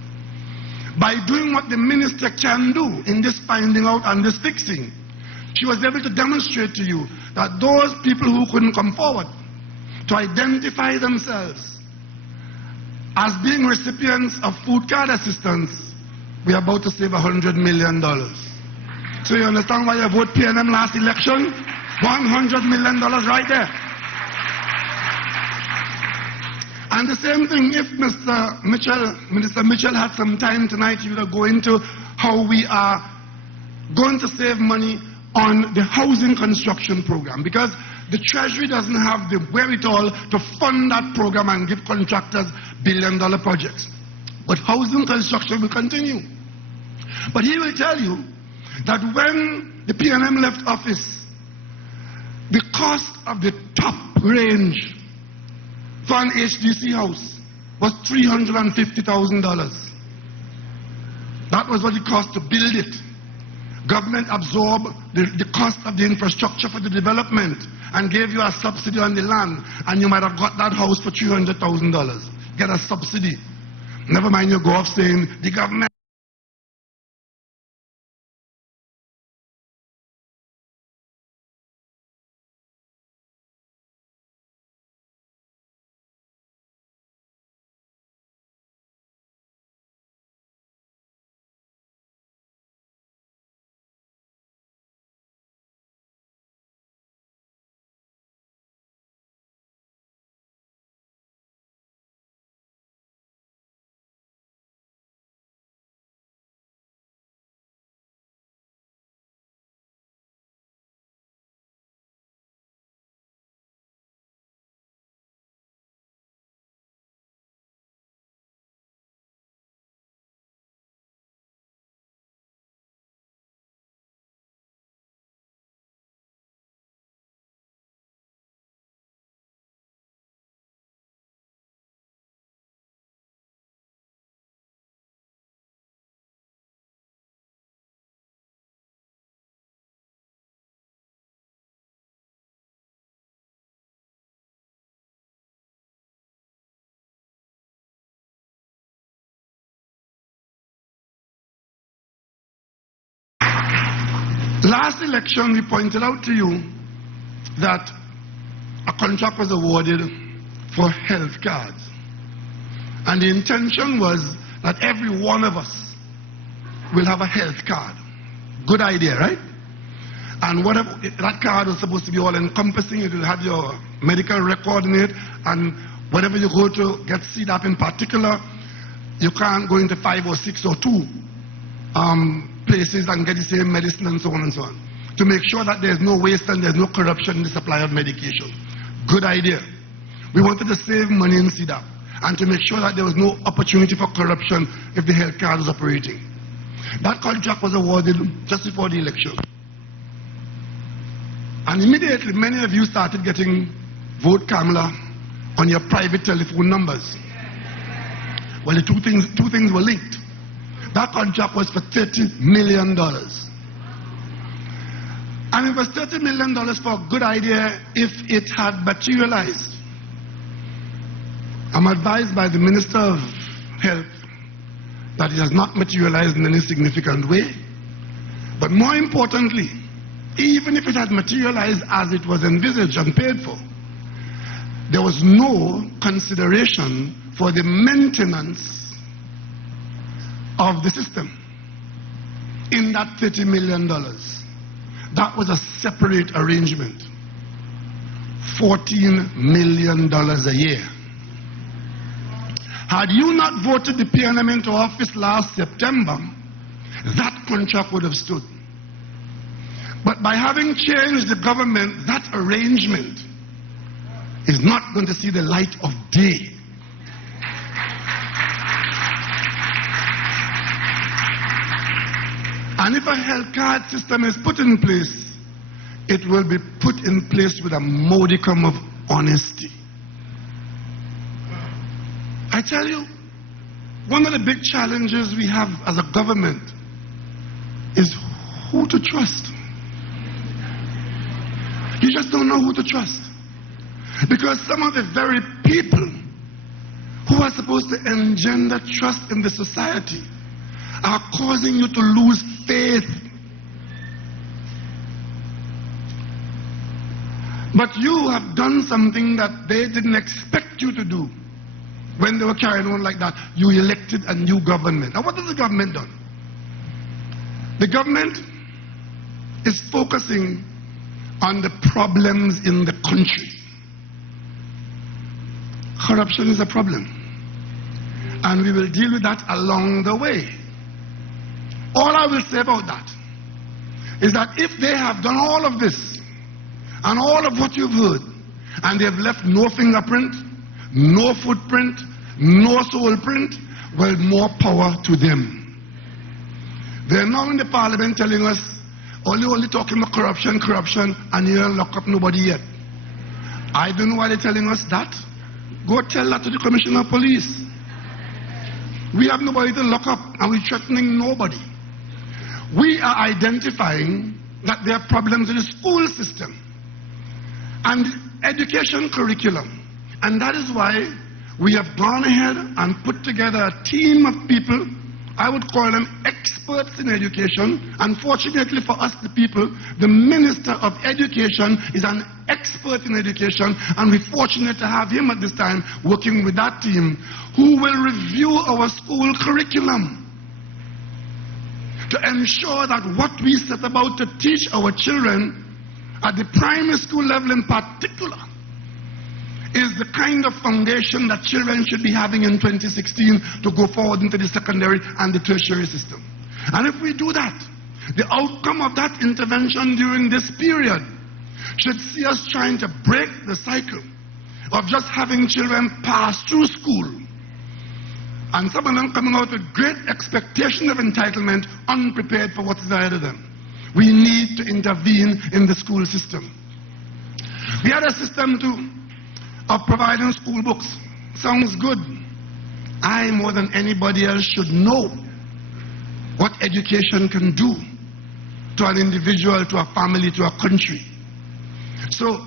By doing what the minister can do in this finding out and this fixing, she was able to demonstrate to you that those people who couldn't come forward to identify themselves as being recipients of food card assistance, we are about to save $100 million. So you understand why I vote PNM last election? $100 million right there. And the same thing, if Minister Mitchell had some time tonight, he would go into how we are going to save money on the housing construction program, because the Treasury doesn't have the wherewithal to fund that program and give contractors billion-dollar projects. But housing construction will continue. But he will tell you that when the PNM left office, the cost of the top range for an HDC house was $350,000. That was what it cost to build it. Government absorbed the cost of the infrastructure for the development and gave you a subsidy on the land, and you might have got that house for $300,000. Get a subsidy. Never mind you go off saying the government Last election, we pointed out to you that a contract was awarded for health cards. And the intention was that every one of us will have a health card. Good idea, right? And whatever that card was supposed to be all encompassing, it will have your medical record in it, and whenever you go to get CDAP in particular, you can't go into 5 or 6 or 2 places and get the same medicine and so on and so on. To make sure that there's no waste and there's no corruption in the supply of medication. Good idea. We wanted to save money in CDAP and to make sure that there was no opportunity for corruption if the health card was operating. That contract was awarded just before the election. And immediately many of you started getting Vote Kamala on your private telephone numbers. Well, the two things were linked. That contract was for $30 million. And it was $30 million for a good idea if it had materialized. I'm advised by the Minister of Health that it has not materialized in any significant way. But more importantly, even if it had materialized as it was envisaged and paid for, there was no consideration for the maintenance of the system in that $30 million. That was a separate arrangement. $14 million a year. Had you not voted the PNM into office last September, that contract would have stood. But by having changed the government, that arrangement is not going to see the light of day. And if a health card system is put in place, it will be put in place with a modicum of honesty. I tell you, one of the big challenges we have as a government is who to trust. You just don't know who to trust. Because some of the very people who are supposed to engender trust in the society are causing you to lose faith. But you have done something that they didn't expect you to do when they were carrying on like that. You elected a new government. Now what has the government done? The government is focusing on the problems in the country. Corruption is a problem. And we will deal with that along the way. All I will say about that is that if they have done all of this and all of what you've heard, and they have left no fingerprint, no footprint, no soul print, well, more power to them. They're now in the parliament telling us only talking about corruption, and you don't lock up nobody yet. I don't know why they're telling us that. Go tell that to the Commissioner of Police. We have nobody to lock up, and we're threatening nobody. We are identifying that there are problems in the school system and education curriculum. And that is why we have gone ahead and put together a team of people, I would call them experts in education. Unfortunately for us, the people, the Minister of Education is an expert in education, and we're fortunate to have him at this time working with that team who will review our school curriculum to ensure that what we set about to teach our children at the primary school level in particular is the kind of foundation that children should be having in 2016 to go forward into the secondary and the tertiary system. And if we do that, the outcome of that intervention during this period should see us trying to break the cycle of just having children pass through school and some of them coming out with great expectation of entitlement, unprepared for what is ahead of them. We need to intervene in the school system. We had a system of providing school books. Sounds good. I, more than anybody else, should know what education can do to an individual, to a family, to a country. So,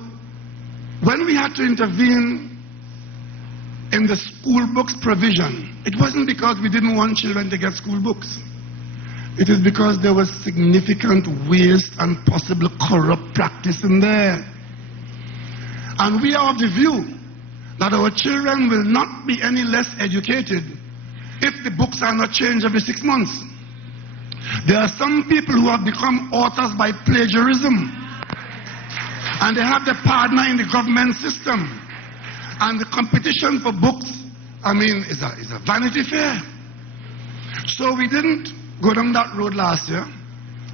when we had to intervene in the school books provision, it wasn't because we didn't want children to get school books. It is because there was significant waste and possible corrupt practice in there. And we are of the view that our children will not be any less educated if the books are not changed every 6 months. There are some people who have become authors by plagiarism, and they have their partner in the government system. And the competition for books, is a Vanity Fair. So we didn't go down that road last year.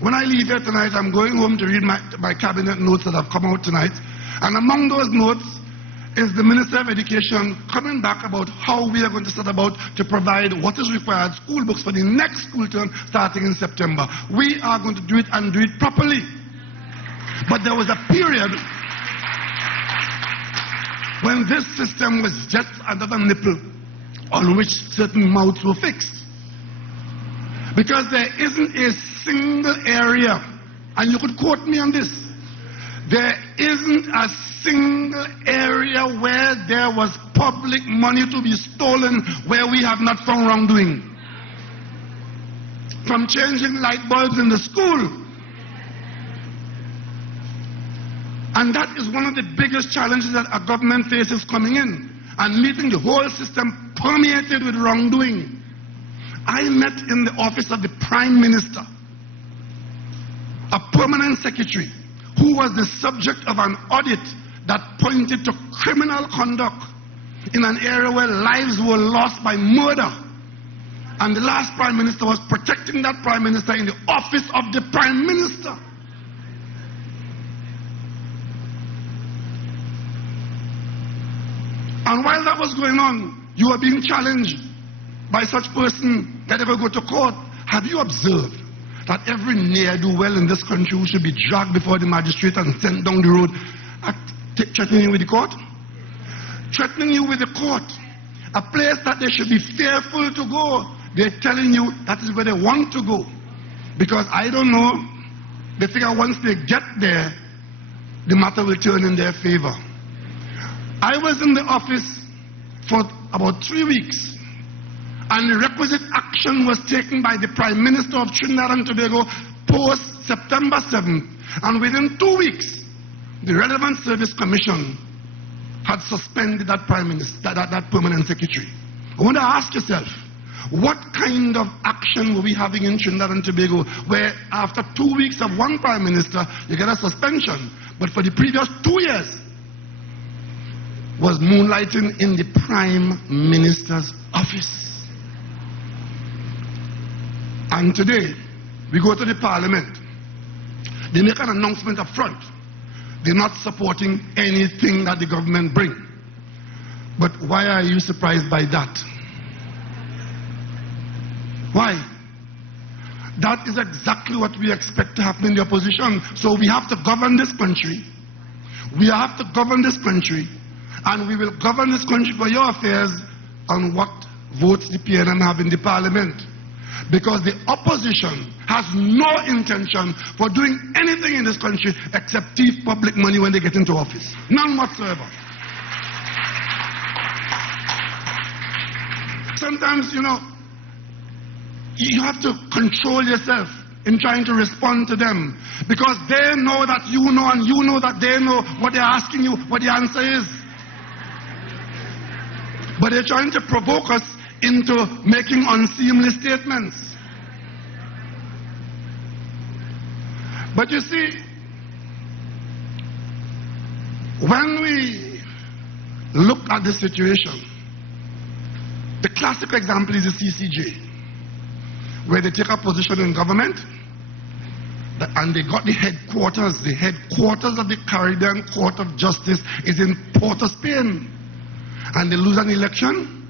When I leave here tonight, I'm going home to read my cabinet notes that have come out tonight. And among those notes is the Minister of Education coming back about how we are going to set about to provide what is required, school books for the next school term starting in September. We are going to do it and do it properly. But there was a period when this system was just another nipple on which certain mouths were fixed. Because there isn't a single area, and you could quote me on this, there isn't a single area where there was public money to be stolen where we have not found wrongdoing. From changing light bulbs in the school. And that is one of the biggest challenges that our government faces coming in, and meeting the whole system permeated with wrongdoing. I met in the office of the Prime Minister a permanent secretary who was the subject of an audit that pointed to criminal conduct in an area where lives were lost by murder. And the last Prime Minister was protecting that Prime Minister in the office of the Prime Minister. And while that was going on, you were being challenged by such person that ever go to court. Have you observed that every ne'er-do-well in this country who should be dragged before the magistrate and sent down the road threatening you with the court? Threatening you with the court. A place that they should be fearful to go. They're telling you that is where they want to go. Because I don't know, they figure once they get there, the matter will turn in their favor. I was in the office for about 3 weeks, and the requisite action was taken by the Prime Minister of Trinidad and Tobago post September 7th. And within 2 weeks, the Relevant Service Commission had suspended that Prime Minister, that permanent secretary. I want to ask yourself, what kind of action were we having in Trinidad and Tobago where after 2 weeks of one Prime Minister, you get a suspension, but for the previous 2 years, was moonlighting in the Prime Minister's office. And today, we go to the Parliament. They make an announcement up front. They're not supporting anything that the government bring. But why are you surprised by that? Why? That is exactly what we expect to happen in the opposition. So we have to govern this country. We have to govern this country. And we will govern this country for your affairs on what votes the PNM have in the Parliament. Because the opposition has no intention for doing anything in this country except thief public money when they get into office. None whatsoever. Sometimes, you have to control yourself in trying to respond to them. Because they know that you know, and you know that they know what they're asking you, what the answer is. But they're trying to provoke us into making unseemly statements. But you see, when we look at the situation, the classic example is the CCJ, where they take a position in government, and they got the headquarters of the Caribbean Court of Justice is in Port of Spain. And they lose an election,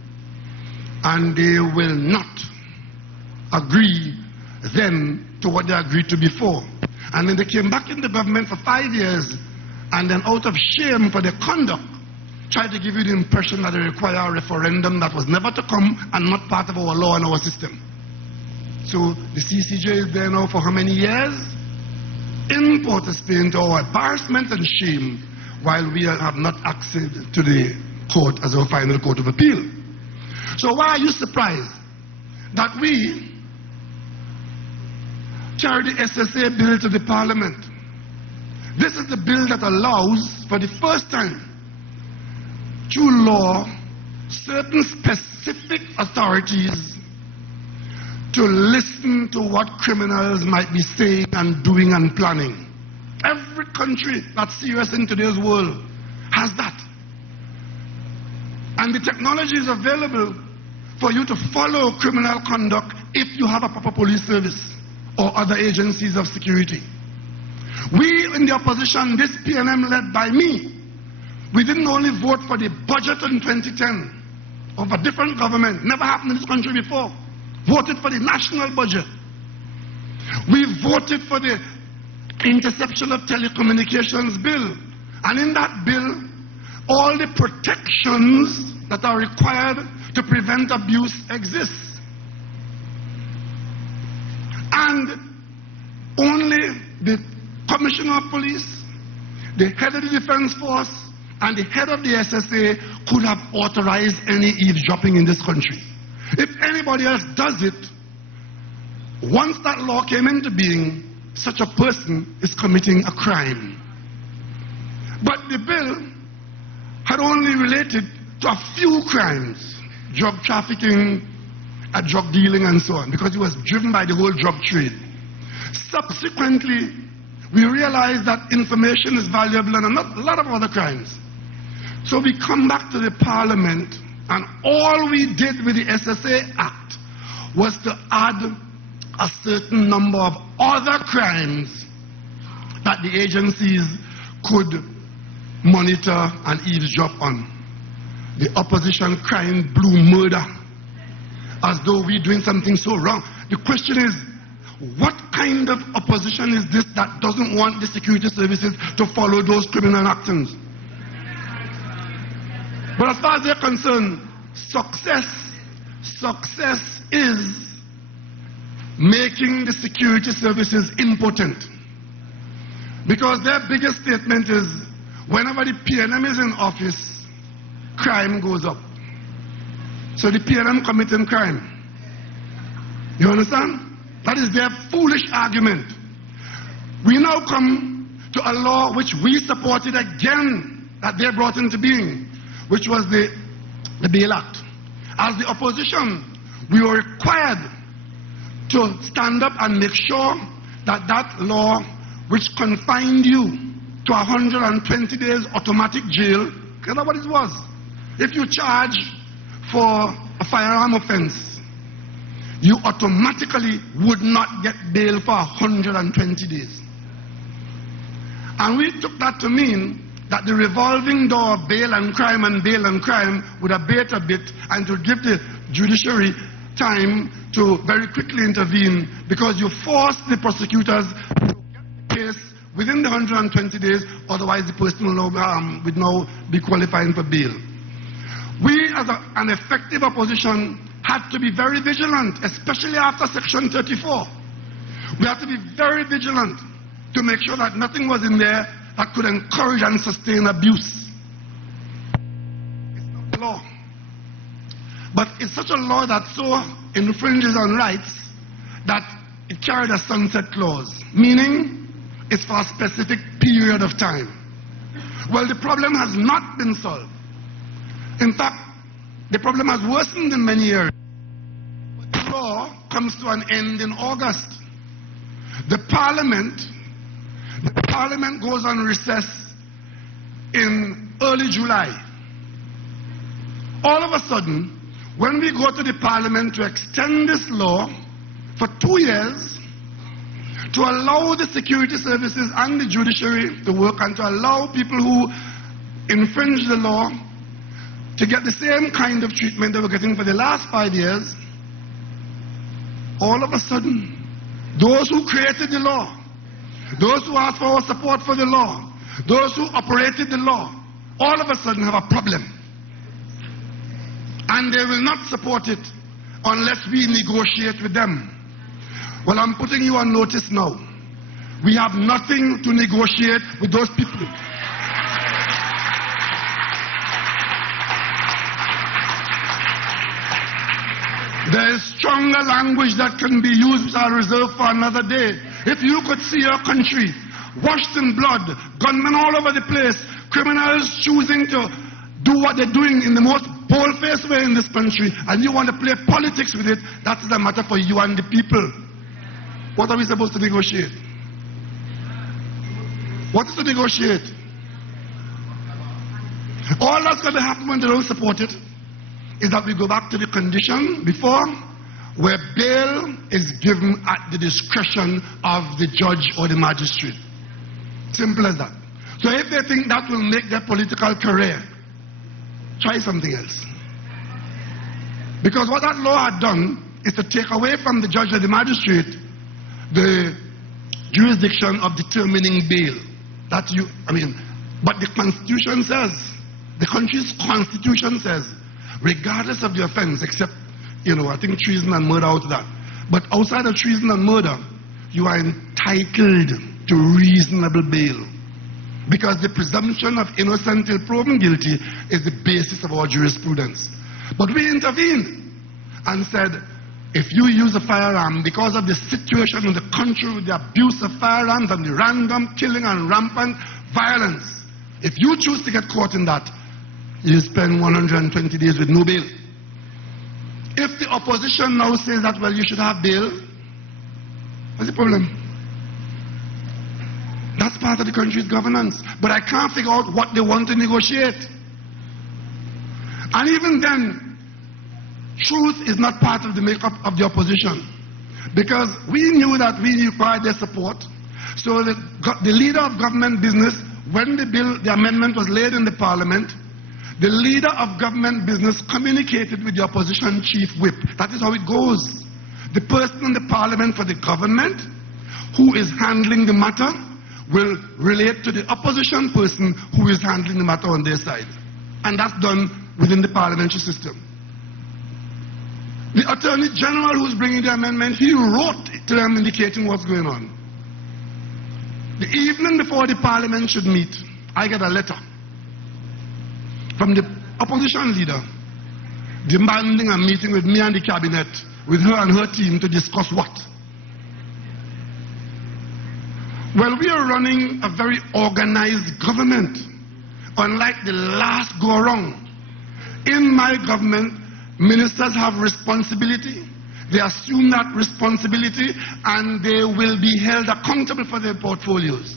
and they will not agree then to what they agreed to before. And then they came back in the government for 5 years, and then out of shame for their conduct, tried to give you the impression that they require a referendum that was never to come and not part of our law and our system. So the CCJ is there now for how many years? In Port of Spain, to our embarrassment and shame, while we have not acceded to the court as our final court of appeal. So why are you surprised that we carried the SSA bill to the Parliament. This is the bill that allows, for the first time, through law, certain specific authorities to listen to what criminals might be saying and doing and planning. Every country that's serious in today's world has that. And the technology is available for you to follow criminal conduct if you have a proper police service or other agencies of security. We in the opposition, this PNM led by me, we didn't only vote for the budget in 2010 of a different government, never happened in this country before, voted for the national budget. We voted for the interception of telecommunications bill, and in that bill, all the protections that are required to prevent abuse exist. And only the Commissioner of Police, the head of the Defense Force, and the head of the SSA could have authorized any eavesdropping in this country. If anybody else does it, once that law came into being, such a person is committing a crime. But the bill had only related to a few crimes, drug trafficking, drug dealing and so on, because it was driven by the whole drug trade. Subsequently, we realized that information is valuable and a lot of other crimes. So we come back to the Parliament, and all we did with the SSA Act was to add a certain number of other crimes that the agencies could monitor and eavesdrop on. The opposition crying blue murder, as though we're doing something so wrong. The question is, what kind of opposition is this that doesn't want the security services to follow those criminal actions? But as far as they're concerned, success is making the security services impotent. Because their biggest statement is, whenever the PNM is in office, crime goes up. So the PNM committing crime. You understand? That is their foolish argument. We now come to a law which we supported again, that they brought into being, which was the Bail Act. As the opposition, we were required to stand up and make sure that that law, which confined you to 120 days automatic jail, because that's what it was. If you charge for a firearm offense, you automatically would not get bail for 120 days. And we took that to mean that the revolving door of bail and crime would abate a bit, and to give the judiciary time to very quickly intervene, because you force the prosecutors to get the case within the 120 days, otherwise the person will now be qualifying for bail. We as an effective opposition had to be very vigilant, especially after Section 34. We had to be very vigilant to make sure that nothing was in there that could encourage and sustain abuse. It's not a law. But it's such a law that so infringes on rights that it carried a sunset clause, meaning it's for a specific period of time. Well, the problem has not been solved. In fact, the problem has worsened in many areas. But the law comes to an end in August. The Parliament goes on recess in early July. All of a sudden, when we go to the Parliament to extend this law for 2 years, to allow the security services and the judiciary to work, and to allow people who infringe the law to get the same kind of treatment they were getting for the last 5 years, all of a sudden, those who created the law, those who asked for our support for the law, those who operated the law, all of a sudden have a problem. And they will not support it unless we negotiate with them. Well, I'm putting you on notice now. We have nothing to negotiate with those people. There is stronger language that can be used, which I'll reserve for another day. If you could see your country washed in blood, gunmen all over the place, criminals choosing to do what they're doing in the most bold-faced way in this country, and you want to play politics with it, that is a matter for you and the people. What are we supposed to negotiate? What is to negotiate? All that's going to happen when they don't support it is that we go back to the condition before, where bail is given at the discretion of the judge or the magistrate. Simple as that. So if they think that will make their political career, try something else. Because what that law had done is to take away from the judge or the magistrate the jurisdiction of determining bail. But the Constitution says, the country's Constitution says, regardless of the offense, except, I think treason and murder out of that. But outside of treason and murder, you are entitled to reasonable bail. Because the presumption of innocent till proven guilty is the basis of our jurisprudence. But we intervened and said, if you use a firearm because of the situation in the country with the abuse of firearms and the random killing and rampant violence, if you choose to get caught in that, you spend 120 days with no bail. If the opposition now says that, well, you should have bail, what's the problem? That's part of the country's governance. But I can't figure out what they want to negotiate. And even then, truth is not part of the makeup of the opposition. Because we knew that we required their support. So the leader of government business, when the amendment was laid in the parliament, the leader of government business communicated with the opposition chief whip. That is how it goes. The person in the parliament for the government who is handling the matter will relate to the opposition person who is handling the matter on their side. And that's done within the parliamentary system. The Attorney General who's bringing the amendment, he wrote to them indicating what's going on. The evening before the parliament should meet, I get a letter from the opposition leader demanding a meeting with me and the cabinet, with her and her team, to discuss what? Well, we are running a very organized government, unlike the last go-around. In my government, ministers have responsibility. They assume that responsibility and they will be held accountable for their portfolios.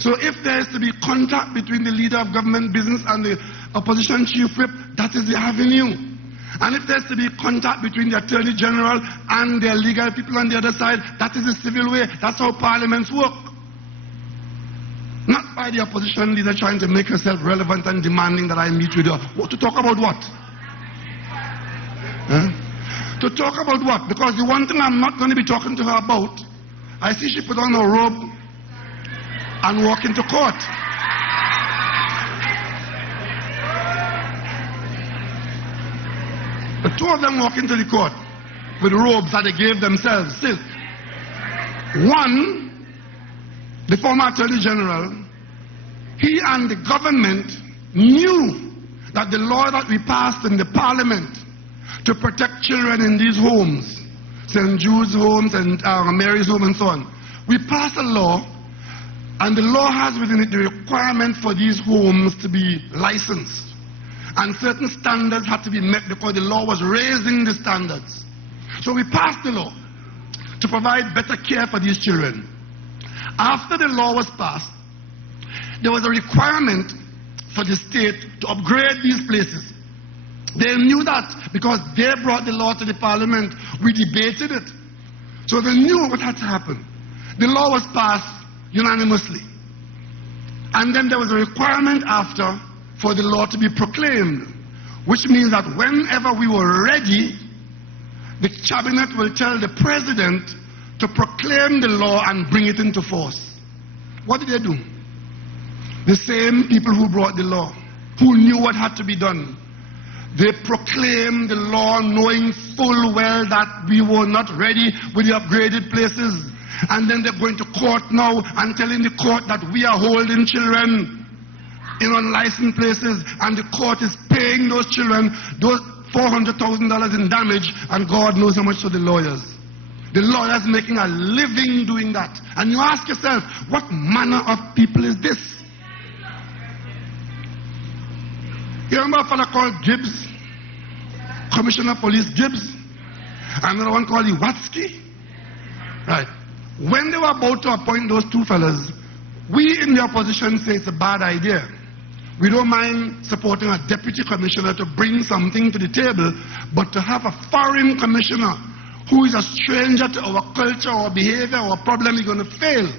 So if there is to be contact between the leader of government business and the opposition chief whip, that is the avenue. And if there is to be contact between the Attorney General and their legal people on the other side, that is the civil way. That's how parliaments work. Not by the opposition leader trying to make herself relevant and demanding that I meet with her. What, to talk about what? To talk about what? Because the one thing I'm not going to be talking to her about, I see she put on a robe and walk into court. The two of them walk into the court with robes that they gave themselves, silk. One, the former Attorney General, he and the government knew that the law that we passed in the parliament to protect children in these homes, St. Jude's homes and Mary's home and so on, we passed a law, and the law has within it the requirement for these homes to be licensed. And certain standards had to be met because the law was raising the standards. So we passed the law to provide better care for these children. After the law was passed, there was a requirement for the state to upgrade these places. They knew that because they brought the law to the parliament. We debated it. So they knew what had to happen. The law was passed unanimously. And then there was a requirement after for the law to be proclaimed, which means that whenever we were ready, the cabinet will tell the president to proclaim the law and bring it into force. What did they do? The same people who brought the law, who knew what had to be done, they proclaimed the law knowing full well that we were not ready with the upgraded places. And then they're going to court now and telling the court that we are holding children in unlicensed places, and the court is paying those children those $400,000 in damage, and God knows how much to the lawyers. The lawyers making a living doing that. And you ask yourself, what manner of people is this? You remember a fellow called Gibbs? Commissioner of Police Gibbs? Another one called Iwatsky? Right. When they were about to appoint those two fellas, we in the opposition say it's a bad idea. We don't mind supporting a deputy commissioner to bring something to the table, but to have a foreign commissioner who is a stranger to our culture, our behavior, our problem is going to fail.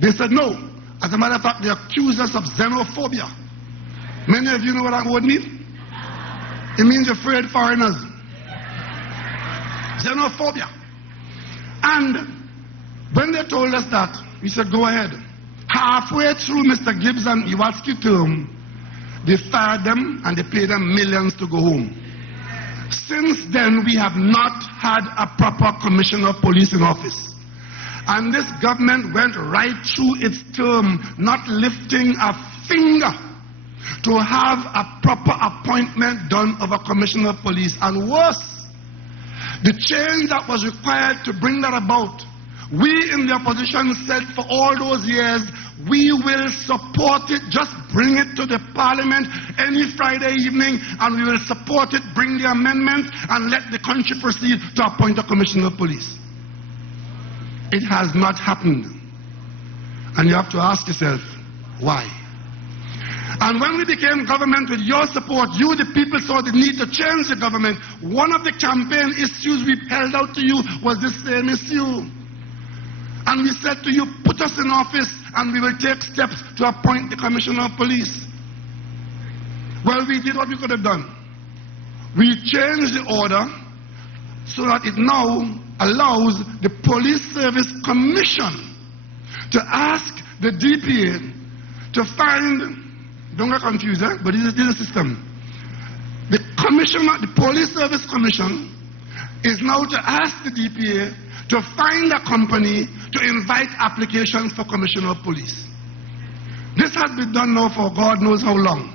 They said no. As a matter of fact, they accused us of xenophobia. Many of you know what that word means? It means you're afraid of foreigners. Xenophobia. And when they told us that, we said, go ahead. Halfway through Mr. Gibbs and Iwatsky term, they fired them and they paid them millions to go home. Since then, we have not had a proper commissioner of police in office. And this government went right through its term, not lifting a finger to have a proper appointment done of a commissioner of police. And worse, the change that was required to bring that about, we in the opposition said for all those years, we will support it, just bring it to the parliament any Friday evening and we will support it, bring the amendment and let the country proceed to appoint a commissioner of police. It has not happened. And you have to ask yourself, why? And when we became government with your support, you the people saw the need to change the government. One of the campaign issues we held out to you was this same issue. And we said to you, put us in office and we will take steps to appoint the commissioner of police. Well, we did what we could have done. We changed the order so that it now allows the Police Service Commission to ask the DPA to find, don't get confused, but this is the system. The commissioner, the Police Service Commission is now to ask the DPA to find a company to invite applications for commissioner of police. This has been done now for God knows how long.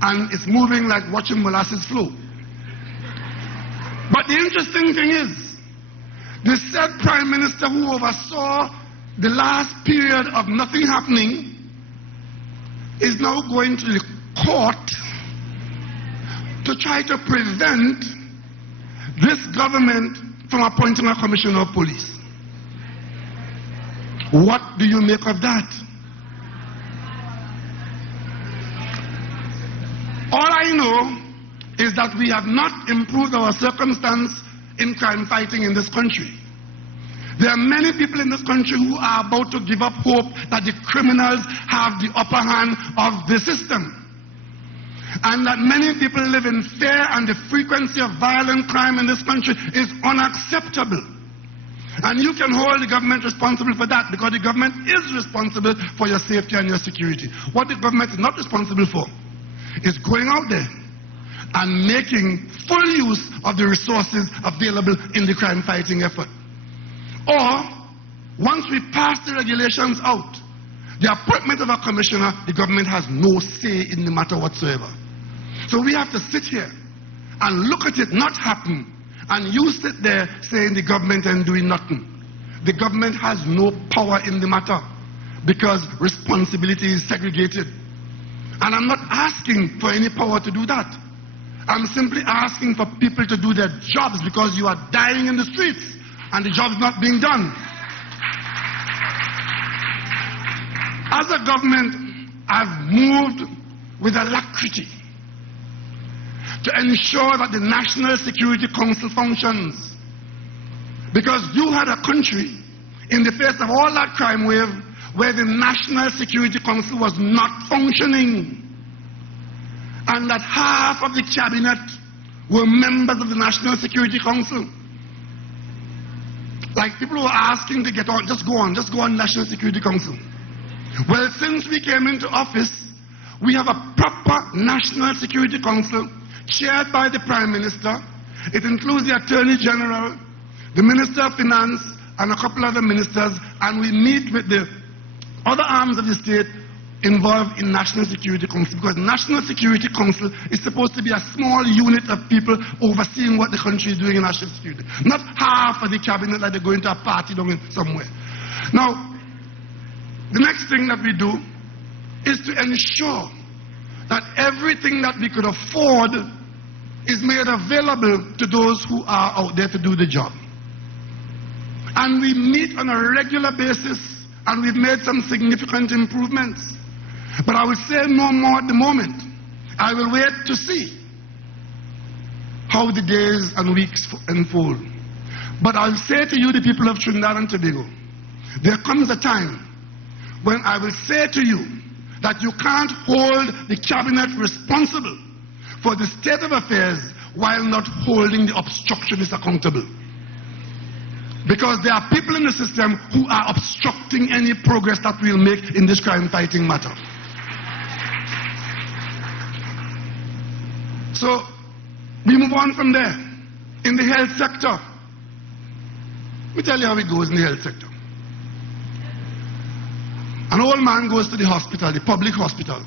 And it's moving like watching molasses flow. But the interesting thing is, the said Prime Minister who oversaw the last period of nothing happening is now going to the court to try to prevent this government from appointing a commissioner of police. What do you make of that? All I know is that we have not improved our circumstance in crime fighting in this country. There are many people in this country who are about to give up hope that the criminals have the upper hand of the system. And that many people live in fear, and the frequency of violent crime in this country is unacceptable. And you can hold the government responsible for that, because the government is responsible for your safety and your security. What the government is not responsible for is going out there and making full use of the resources available in the crime fighting effort. Or, once we pass the regulations out, the appointment of a commissioner, the government has no say in the matter whatsoever. So we have to sit here and look at it not happen, and you sit there saying the government ain't doing nothing. The government has no power in the matter because responsibility is segregated. And I'm not asking for any power to do that. I'm simply asking for people to do their jobs, because you are dying in the streets and the job's not being done. As a government, I've moved with alacrity to ensure that the National Security Council functions. Because you had a country in the face of all that crime wave where the National Security Council was not functioning. And that half of the cabinet were members of the National Security Council. Like people who are asking to get on, just go on National Security Council. Well, since we came into office, we have a proper National Security Council chaired by the Prime Minister. It includes the Attorney General, the Minister of Finance, and a couple other ministers, and we meet with the other arms of the state involved in National Security Council, because National Security Council is supposed to be a small unit of people overseeing what the country is doing in national security. Not half of the cabinet like they're going to a party down in somewhere. Now, the next thing that we do is to ensure that everything that we could afford is made available to those who are out there to do the job. And we meet on a regular basis, and we've made some significant improvements. But I will say no more at the moment. I will wait to see how the days and weeks unfold. But I'll say to you, the people of Trinidad and Tobago, there comes a time when I will say to you that you can't hold the cabinet responsible for the state of affairs while not holding the obstructionists accountable. Because there are people in the system who are obstructing any progress that we'll make in this crime-fighting matter. So, we move on from there. In the health sector, let me tell you how it goes in the health sector. An old man goes to the hospital, the public hospital,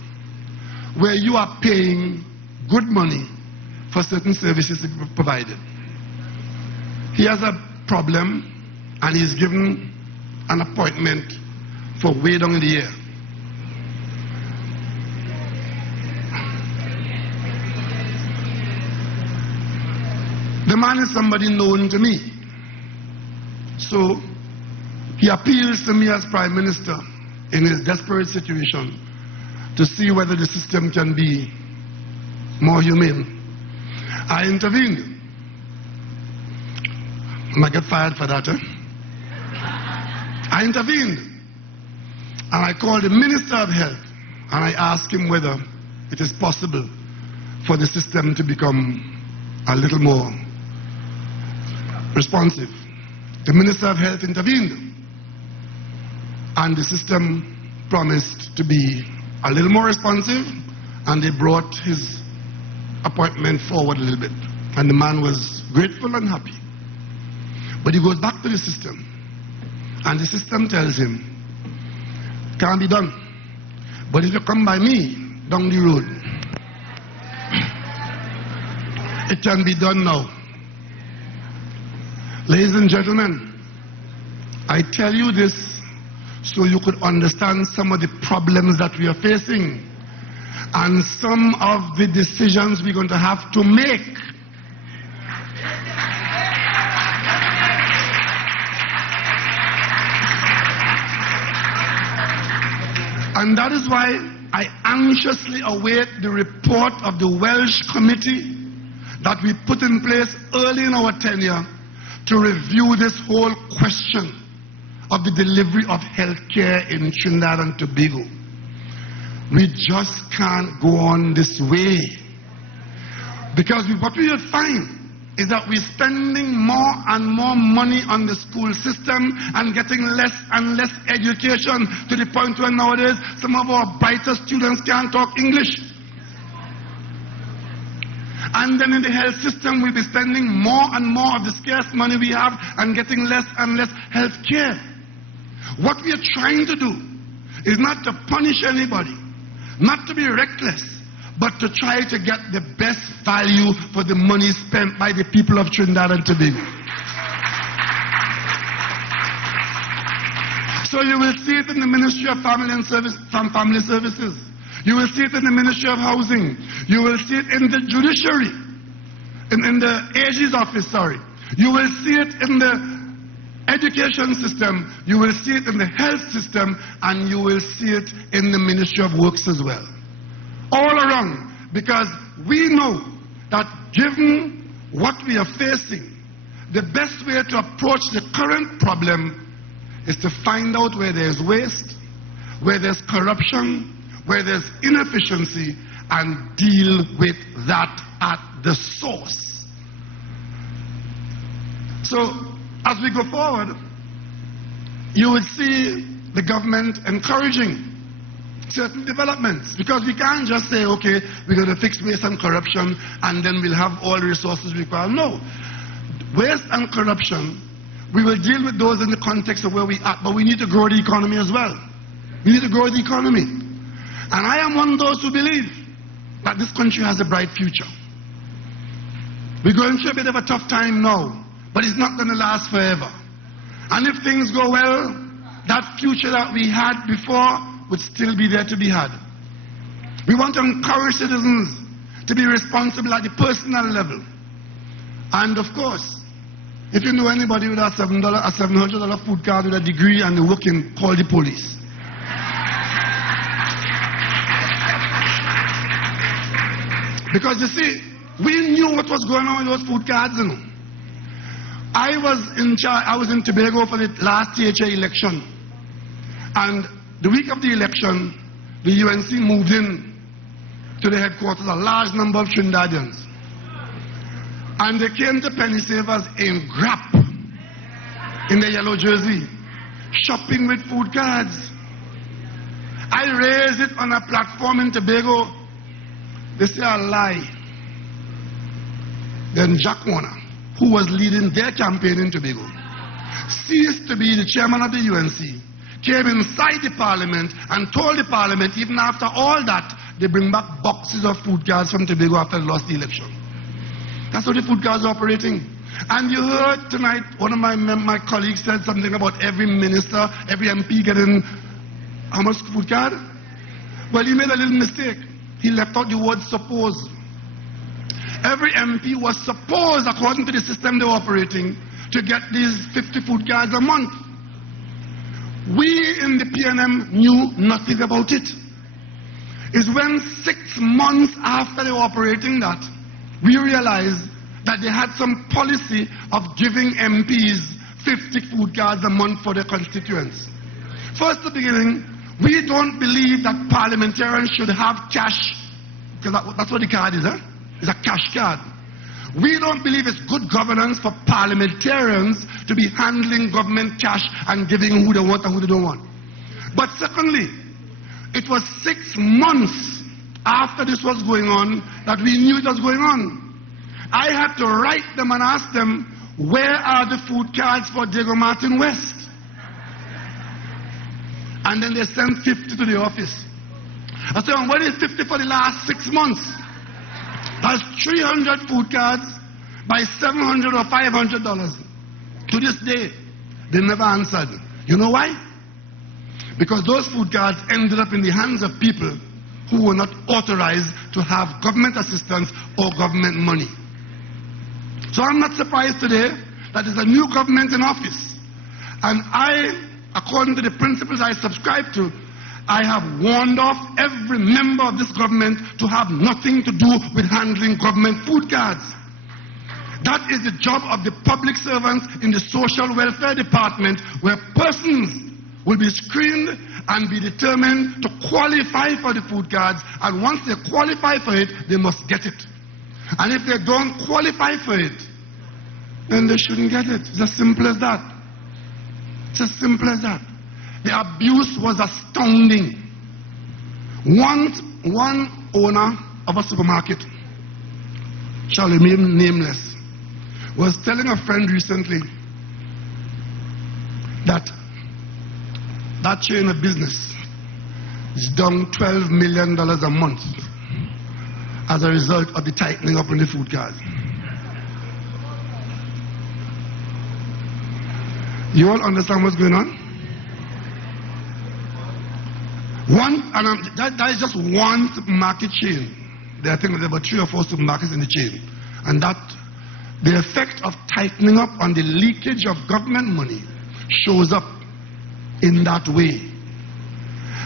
where you are paying good money for certain services to be provided. He has a problem, and he's given an appointment for way down in the year. The man is somebody known to me. So he appeals to me as Prime Minister in his desperate situation to see whether the system can be more humane. I intervened. I might get fired for that, I intervened. And I called the Minister of Health, and I asked him whether it is possible for the system to become a little more responsive. The Minister of Health intervened, and the system promised to be a little more responsive, and they brought his appointment forward a little bit. And the man was grateful and happy. But he goes back to the system, and the system tells him, can't be done. But if you come by me down the road, it can be done now. Ladies and gentlemen, I tell you this so you could understand some of the problems that we are facing and some of the decisions we're going to have to make. And that is why I anxiously await the report of the Welsh committee that we put in place early in our tenure to review this whole question of the delivery of health care in Trinidad and Tobago. We just can't go on this way. Because what we will find is that we're spending more and more money on the school system and getting less and less education, to the point where nowadays some of our brightest students can't talk English. And then in the health system we'll be spending more and more of the scarce money we have and getting less and less health care. What we are trying to do is not to punish anybody, not to be reckless, but to try to get the best value for the money spent by the people of Trinidad and Tobago. So you will see it in the Ministry of Family Services. You will see it in the Ministry of Housing. You will see it in the judiciary, in the AG's office, sorry. You will see it in the education system. You will see it in the health system, and you will see it in the Ministry of Works as well. All around, because we know that given what we are facing, the best way to approach the current problem is to find out where there's waste, where there's corruption, where there's inefficiency, and deal with that at the source. So, as we go forward, you will see the government encouraging certain developments, because we can't just say, okay, we're going to fix waste and corruption and then we'll have all the resources required. No. Waste and corruption, we will deal with those in the context of where we are, but we need to grow the economy as well. We need to grow the economy. And I am one of those who believe that this country has a bright future. We're going through a bit of a tough time now, but it's not going to last forever. And if things go well, that future that we had before would still be there to be had. We want to encourage citizens to be responsible at the personal level. And of course, if you know anybody with a $700 food card with a degree and they're working, call the police. Because you see, we knew what was going on with those food cards, you know. I was in Tobago for the last THA election. And the week of the election, the UNC moved in to the headquarters, a large number of Trinidadians. And they came to penny savers in Grap, in the yellow jersey, shopping with food cards. I raised it on a platform in Tobago. They say I lie. Then Jack Warner, who was leading their campaign in Tobago, ceased to be the chairman of the UNC, came inside the parliament and told the parliament, even after all that, they bring back boxes of food cards from Tobago after they lost the election. That's how the food cards are operating. And you heard tonight, one of my colleagues said something about every minister, every MP getting how much food card? Well, he made a little mistake. He left out the word suppose. Every MP was supposed, according to the system they were operating, to get these 50 food cards a month. We in the PNM knew nothing about it. It's when 6 months after they were operating that, we realized that they had some policy of giving MPs 50 food cards a month for their constituents. First, at the beginning, we don't believe that parliamentarians should have cash, because that's what the card is, huh? It's a cash card. We don't believe it's good governance for parliamentarians to be handling government cash and giving who they want and who they don't want. But secondly, it was 6 months after this was going on that we knew it was going on. I had to write them and ask them, where are the food cards for Diego Martin West? And then they sent 50 to the office. I said, what is 50 for the last 6 months? That's 300 food cards by $700 or $500. To this day, they never answered. You know why? Because those food cards ended up in the hands of people who were not authorized to have government assistance or government money. So I'm not surprised today that there's a new government in office. And I, according to the principles I subscribe to, I have warned off every member of this government to have nothing to do with handling government food cards. That is the job of the public servants in the social welfare department, where persons will be screened and be determined to qualify for the food cards, and once they qualify for it, they must get it. And if they don't qualify for it, then they shouldn't get it. It's as simple as that. It's as simple as that. The abuse was astounding. One owner of a supermarket, shall remain nameless, was telling a friend recently that that chain of business is down $12 million a month as a result of the tightening up on the food cards. You all understand what's going on? That is just one supermarket chain. There are about 3 or 4 supermarkets in the chain. And that the effect of tightening up on the leakage of government money shows up in that way.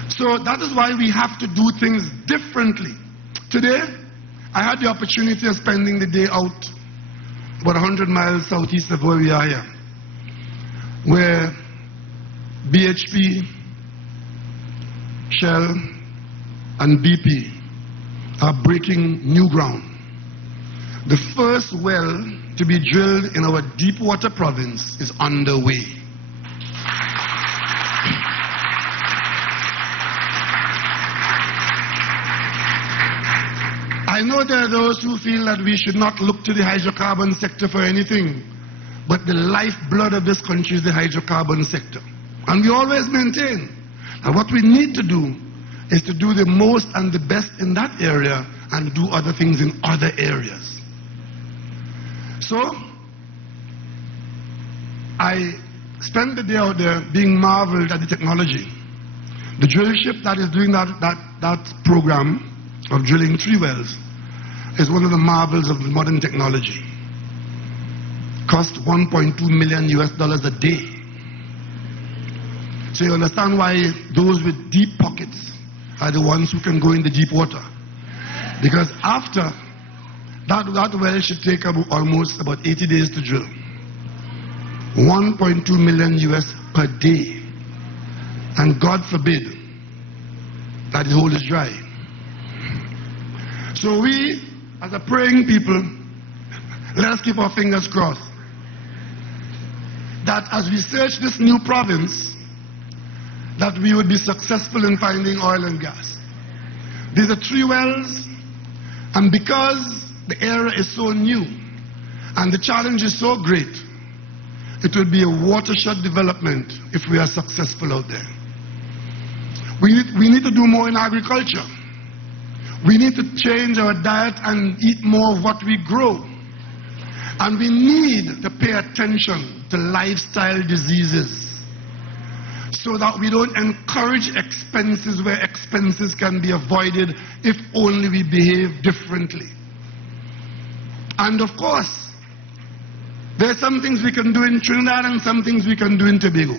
So that is why we have to do things differently. Today, I had the opportunity of spending the day out about 100 miles southeast of where we are here, where BHP, Shell, and BP are breaking new ground. The first well to be drilled in our deep water province is underway. I know there are those who feel that we should not look to the hydrocarbon sector for anything, but the lifeblood of this country is the hydrocarbon sector. And we always maintain that what we need to do is to do the most and the best in that area and do other things in other areas. So, I spent the day out there being marveled at the technology. The drill ship that is doing that program of drilling 3 wells is one of the marvels of modern technology. Cost $1.2 million a day. So you understand why those with deep pockets are the ones who can go in the deep water. Because after that well should take almost about 80 days to drill. $1.2 million per day. And God forbid that the hole is dry. So we, as a praying people, let us keep our fingers crossed that as we search this new province, that we would be successful in finding oil and gas. These are 3 wells, and because the area is so new and the challenge is so great, it will be a watershed development if we are successful out there. We need to do more in agriculture. We need to change our diet and eat more of what we grow. And we need to pay attention to lifestyle diseases so that we don't encourage expenses where expenses can be avoided if only we behave differently. And of course, there are some things we can do in Trinidad and some things we can do in Tobago.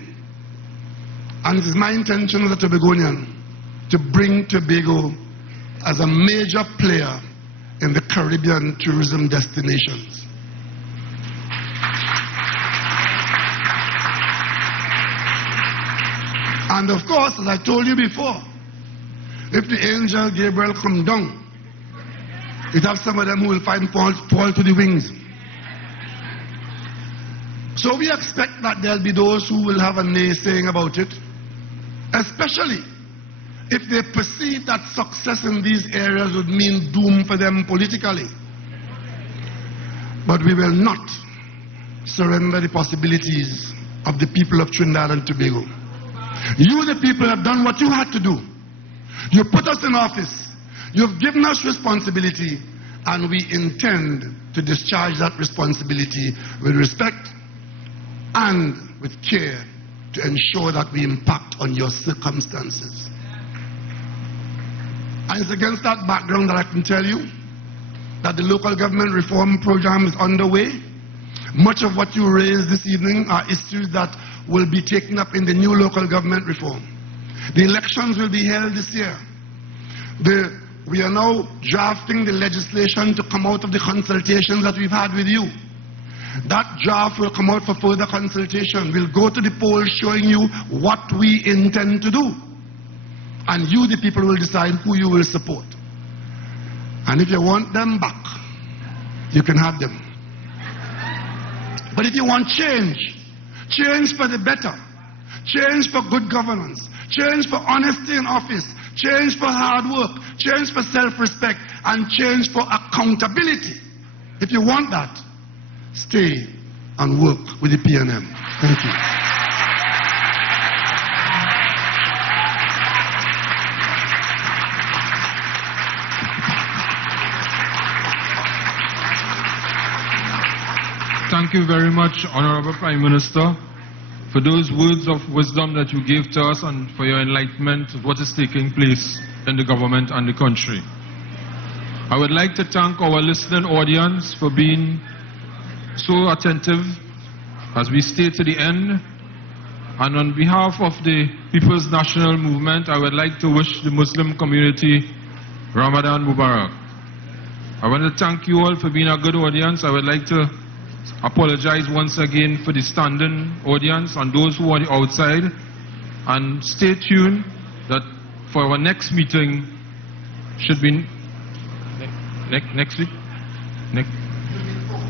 And it is my intention as a Tobagonian to bring Tobago as a major player in the Caribbean tourism destinations. And of course, as I told you before, if the angel Gabriel come down, it has some of them who will find fall to the wings. So we expect that there'll be those who will have a naysaying about it, especially if they perceive that success in these areas would mean doom for them politically. But we will not surrender the possibilities of the people of Trinidad and Tobago. You, the people, have done what you had to do. You put us in office. You've given us responsibility, and we intend to discharge that responsibility with respect and with care to ensure that we impact on your circumstances. And it's against that background that I can tell you that the local government reform program is underway. Much of what you raised this evening are issues that will be taken up in the new local government reform. The elections will be held this year. We are now drafting the legislation to come out of the consultations that we've had with you. That draft will come out for further consultation. We'll go to the polls showing you what we intend to do. And you, the people, will decide who you will support. And if you want them back, you can have them. But if you want change, change for the better, change for good governance, change for honesty in office, change for hard work, change for self-respect, and change for accountability. If you want that, stay and work with the PNM. Thank you. Thank you very much, Honorable Prime Minister, for those words of wisdom that you gave to us and for your enlightenment of what is taking place in the government and the country. I would like to thank our listening audience for being so attentive as we stay to the end. And on behalf of the People's National Movement, I would like to wish the Muslim community Ramadan Mubarak. I want to thank you all for being a good audience. I would like to apologize once again for the standing audience and those who are outside. And stay tuned that for our next meeting should be next week.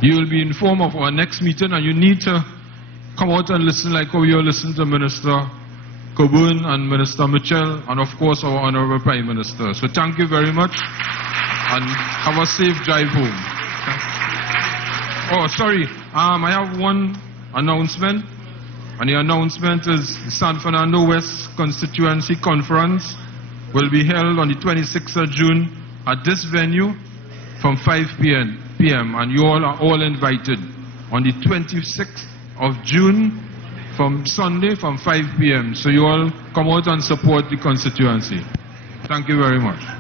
You will be informed of our next meeting, and you need to come out and listen like how you listen to Minister Coburn and Minister Mitchell, and of course our Honorable Prime Minister. So thank you very much, and have a safe drive home. Oh, sorry, I have one announcement, and the announcement is the San Fernando West Constituency Conference will be held on the 26th of June at this venue from 5 p.m. and you all are all invited. On the 26th of June from Sunday from 5 p.m. So you all come out and support the constituency. Thank you very much.